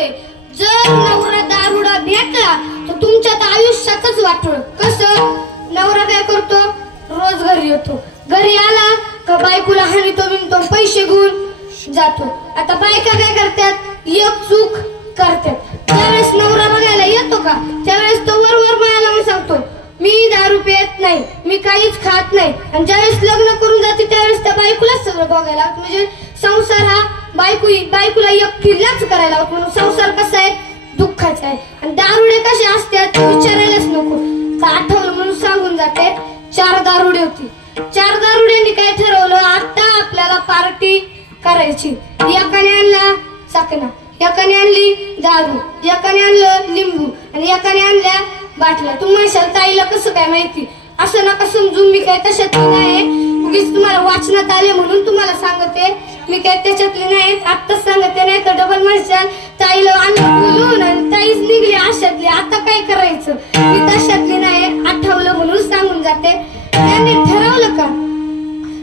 सांगते, जर नवरा दारुडा भेटला तर तुमच्यात आयुष्यातच वाटोळ. कसं? नवरा काय करतो? रोज घरी येतो, घरी आला का बायकोला हानितो बिनतो, पैसे घेऊन जातो. आता बायका काय करतात? एक चूक करतात. त्यावेळेस नवरा बघायला येतो का, त्यावेळेस तो वर मला मी सांगतो मी दारू पित नाही, मी काहीच खात नाही. आणि ज्यावेळेस लग्न करून जाते त्यावेळेस त्या बायकोलाच सगळं बघायला, म्हणजे संसार हा बायकोला एकटीलाच करायला होत. म्हणून संसार कसा आहे? दुःखाचा आहे. आणि दारुडे कसे असतात विचारायलाच नको. तर आठवलं म्हणून सांगून जाते. 4 दारुडे होती. 4 दारुड्यांनी काय ठरवलं? आता आपल्याला पार्टी करायची. एकाने आणला चकना, एकाने आणली दारू, एकाने आणलं लिंबू आणि एकाने आणल्या बाटल्या. तुम्हाला ताईला कसं काय माहिती? असं नका समजून, मी काय तशातली नाही. उगीच तुम्हाला वाचनात आले म्हणून तुम्हाला सांगते, मी काय त्याच्यातली नाही. आत्ताच सांगते, नाही तर डबल म्हणशाल ताईला आम्ही बोलून आणि ताईच निघली अशातली. आता काय करायचं? मी तशातली नाही. आठवलं म्हणून सांगून जाते. त्यांनी ठरवलं का?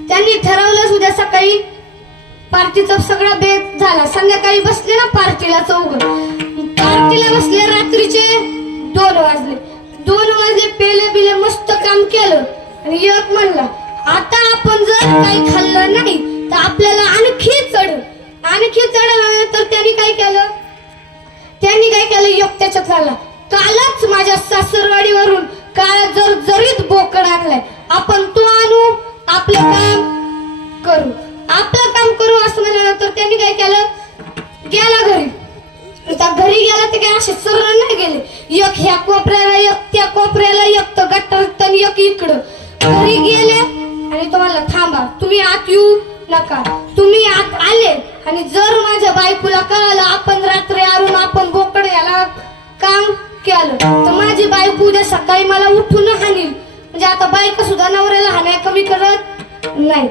त्यांनी ठरवलं उद्या सकाळी पार्टीचा सगळा बेत झाला. संध्याकाळी बसले ना पार्टीला, पार्टीला बसले. रात्रीचे 2 वाजले. 2 वाजले, पेले बिले मस्त काम केलं. आणि एक म्हणला, आता आपण जर काही खाल्लं नाही तर आपल्याला आणखी चढ. तर त्यांनी काय केलं? एक त्याच्यात झाला. कालच माझ्या सासरवाडीवरून काळ जरीत बोकड आणलाय, आपण तो आणू, आपलं काम करू असं म्हणल्यानंतर त्यांनी काय केलं? गेला घरी. घरी गेला ते काय असे सरळ नाही गेले. एक ह्या कोपऱ्याला, एक त्या कोपऱ्याला, एक तर गट्टात आणि एक इकडं. घरी गेले आणि तुम्हाला थांबा, तुम्ही आत येऊ नका. तुम्ही आत आले आणि जर माझ्या बायकोला कळालं आपण रात्री आणून आपण बोकड याला काम केलं तर माझी बायको उद्या सकाळी मला उठून हाणील. म्हणजे आता बायका सुद्धा नवऱ्याला हाणाय कमी करत नाही.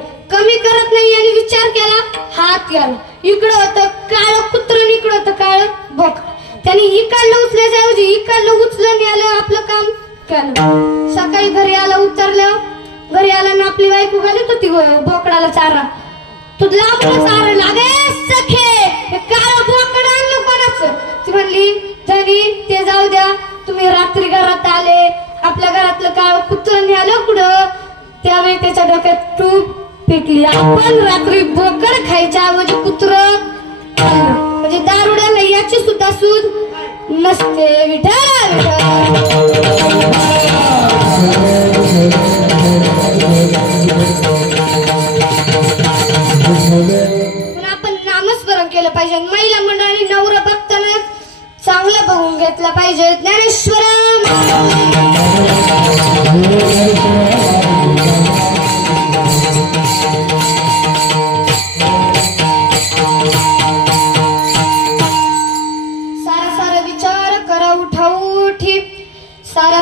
आणि विचार केला, हात गेला. इकडं होतं काळ कुत्र, इकडं होतं काळ बोकड. त्याने इकडलं उचल्याच्याऐवजी इकडलं उचलून आलं, आपलं काम केलं. सकाळी घरी आला ना आपली बायको घालत होती बोकडाला चारा. तू लांबून चारा लागे सखे, हे काळ बोकड आणलं कोणाचं? ती म्हणली, धनी ते जाऊ द्या, तुम्ही रात्री घरात आले, आपल्या घरातलं काळ कुत्र न्यालं कुठं? त्यावेळी त्याच्या डोक्यात तूप पेटली. आपण रात्री बोकड खायच्या ऐवजी कुत्र खाल्लं. म्हणजे दारुड्याला याची सुद्धा सूद नसते. विठ्ठल आपण नामस्मरण केलं पाहिजे. महिला मंडळाने नवरा बघताना चांगलं बघून घेतलं पाहिजे. ज्ञानेश्वर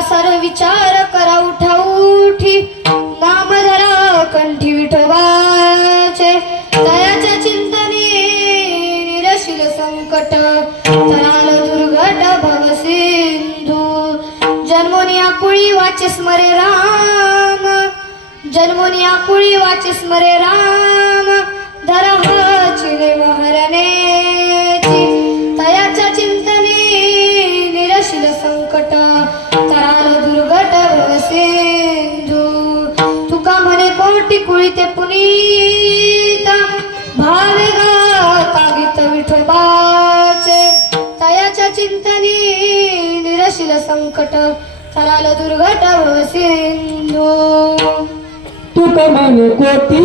सारा विचार करा उठाऊठी, नाम धरा कंठी विठोबाचे. दयाच्या चिंतने निरशील संकट, तराल दुर्घट भव सिंधू. जन्मोनी आकुळी वाचे स्मरे राम, जन्मोनी आकुळी वाचे स्मरे राम. धरा चिने महरणेची, तयाच्या चिंतने निरशील संकट, तराल दुर्घट भव सिंधू. तुका म्हणे कोटी कुळीते पुनीत, भावे गाता गीत विठोबाचे. तयाच्या चिंतनी निरशील संकट, तराल दुर्घट भव सिंधू. तुका म्हणे कोटी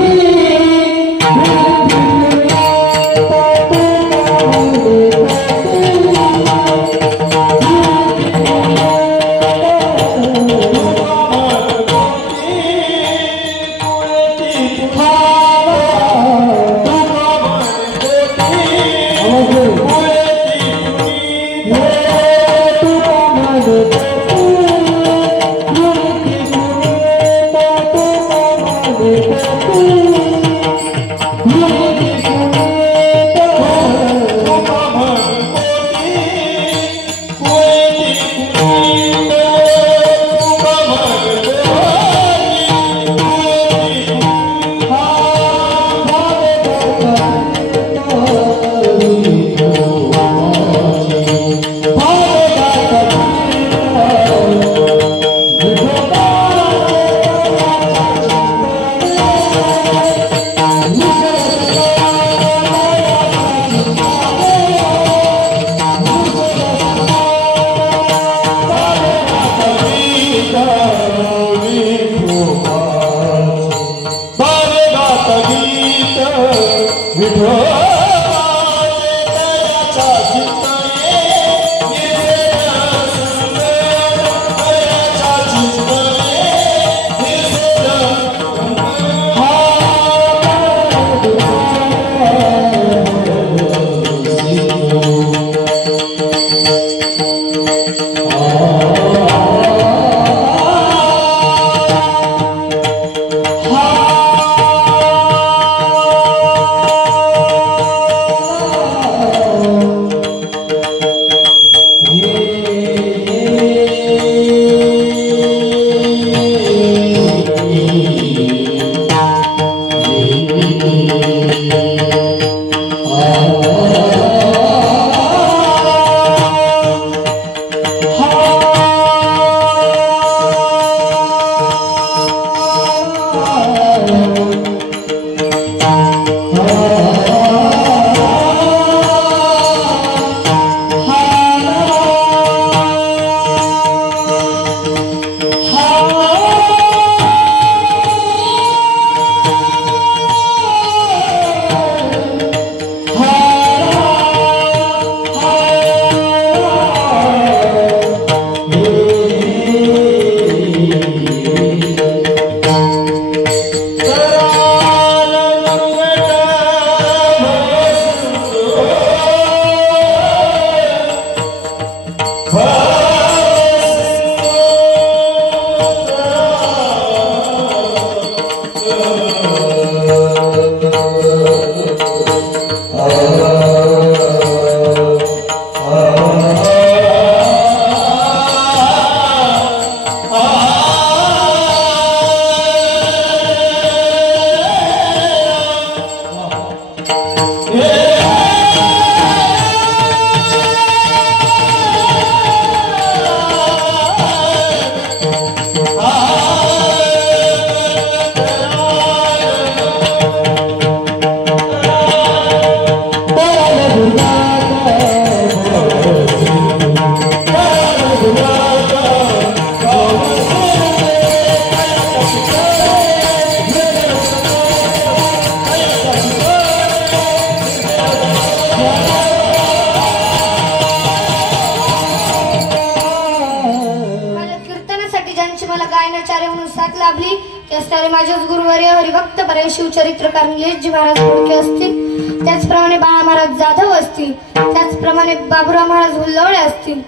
आचार्य म्हणून साथ लाभली ती असणारे माझेच गुरुवर्य हरिभक्त परायण शिवचरित्रकार निलेशजी महाराज बोडके असतील, त्याचप्रमाणे बाळा महाराज जाधव असतील, त्याचप्रमाणे बाबुराव महाराज हुल्लवळे असतील.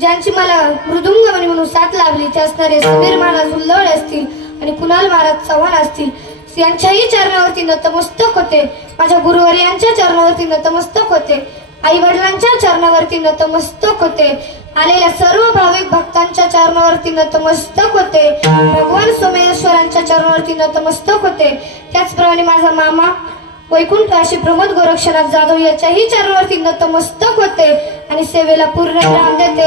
ज्यांची मला मृदुंगमणी म्हणून साथ लाभली ते असणारे समीर महाराज हुल्लवळे असतील आणि कुणाल महाराज चव्हाण असतील. यांच्याही चरणावरती नतमस्तक होते. माझ्या गुरुवर्यांच्या चरणावरती नतमस्तक होते. आई वडिलांच्या चरणावरती नतमस्तक होते. आलेल्या सर्व भाविक भक्तांच्या चरणावरती नतमस्तक होते. भगवान सोमेश्वरांच्या चरणावरती नतमस्तक होते. त्याचप्रमाणे माझा मामा वैकुंठ अशी प्रमोद गोरक्षनाथ जाधव याच्याही चरणावरती नतमस्तक होते आणि सेवेला पूर्ण विराम देते.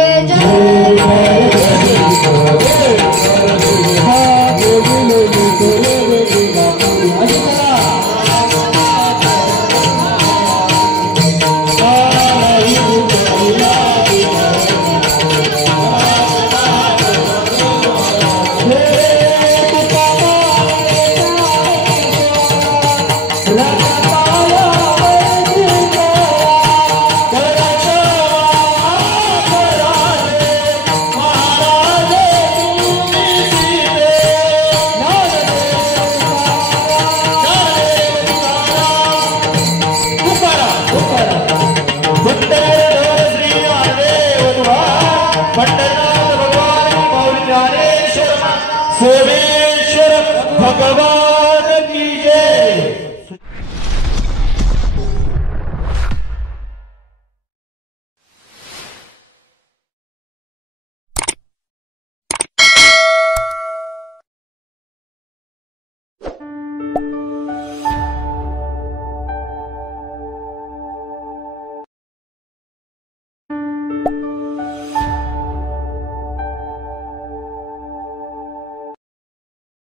तुकाराम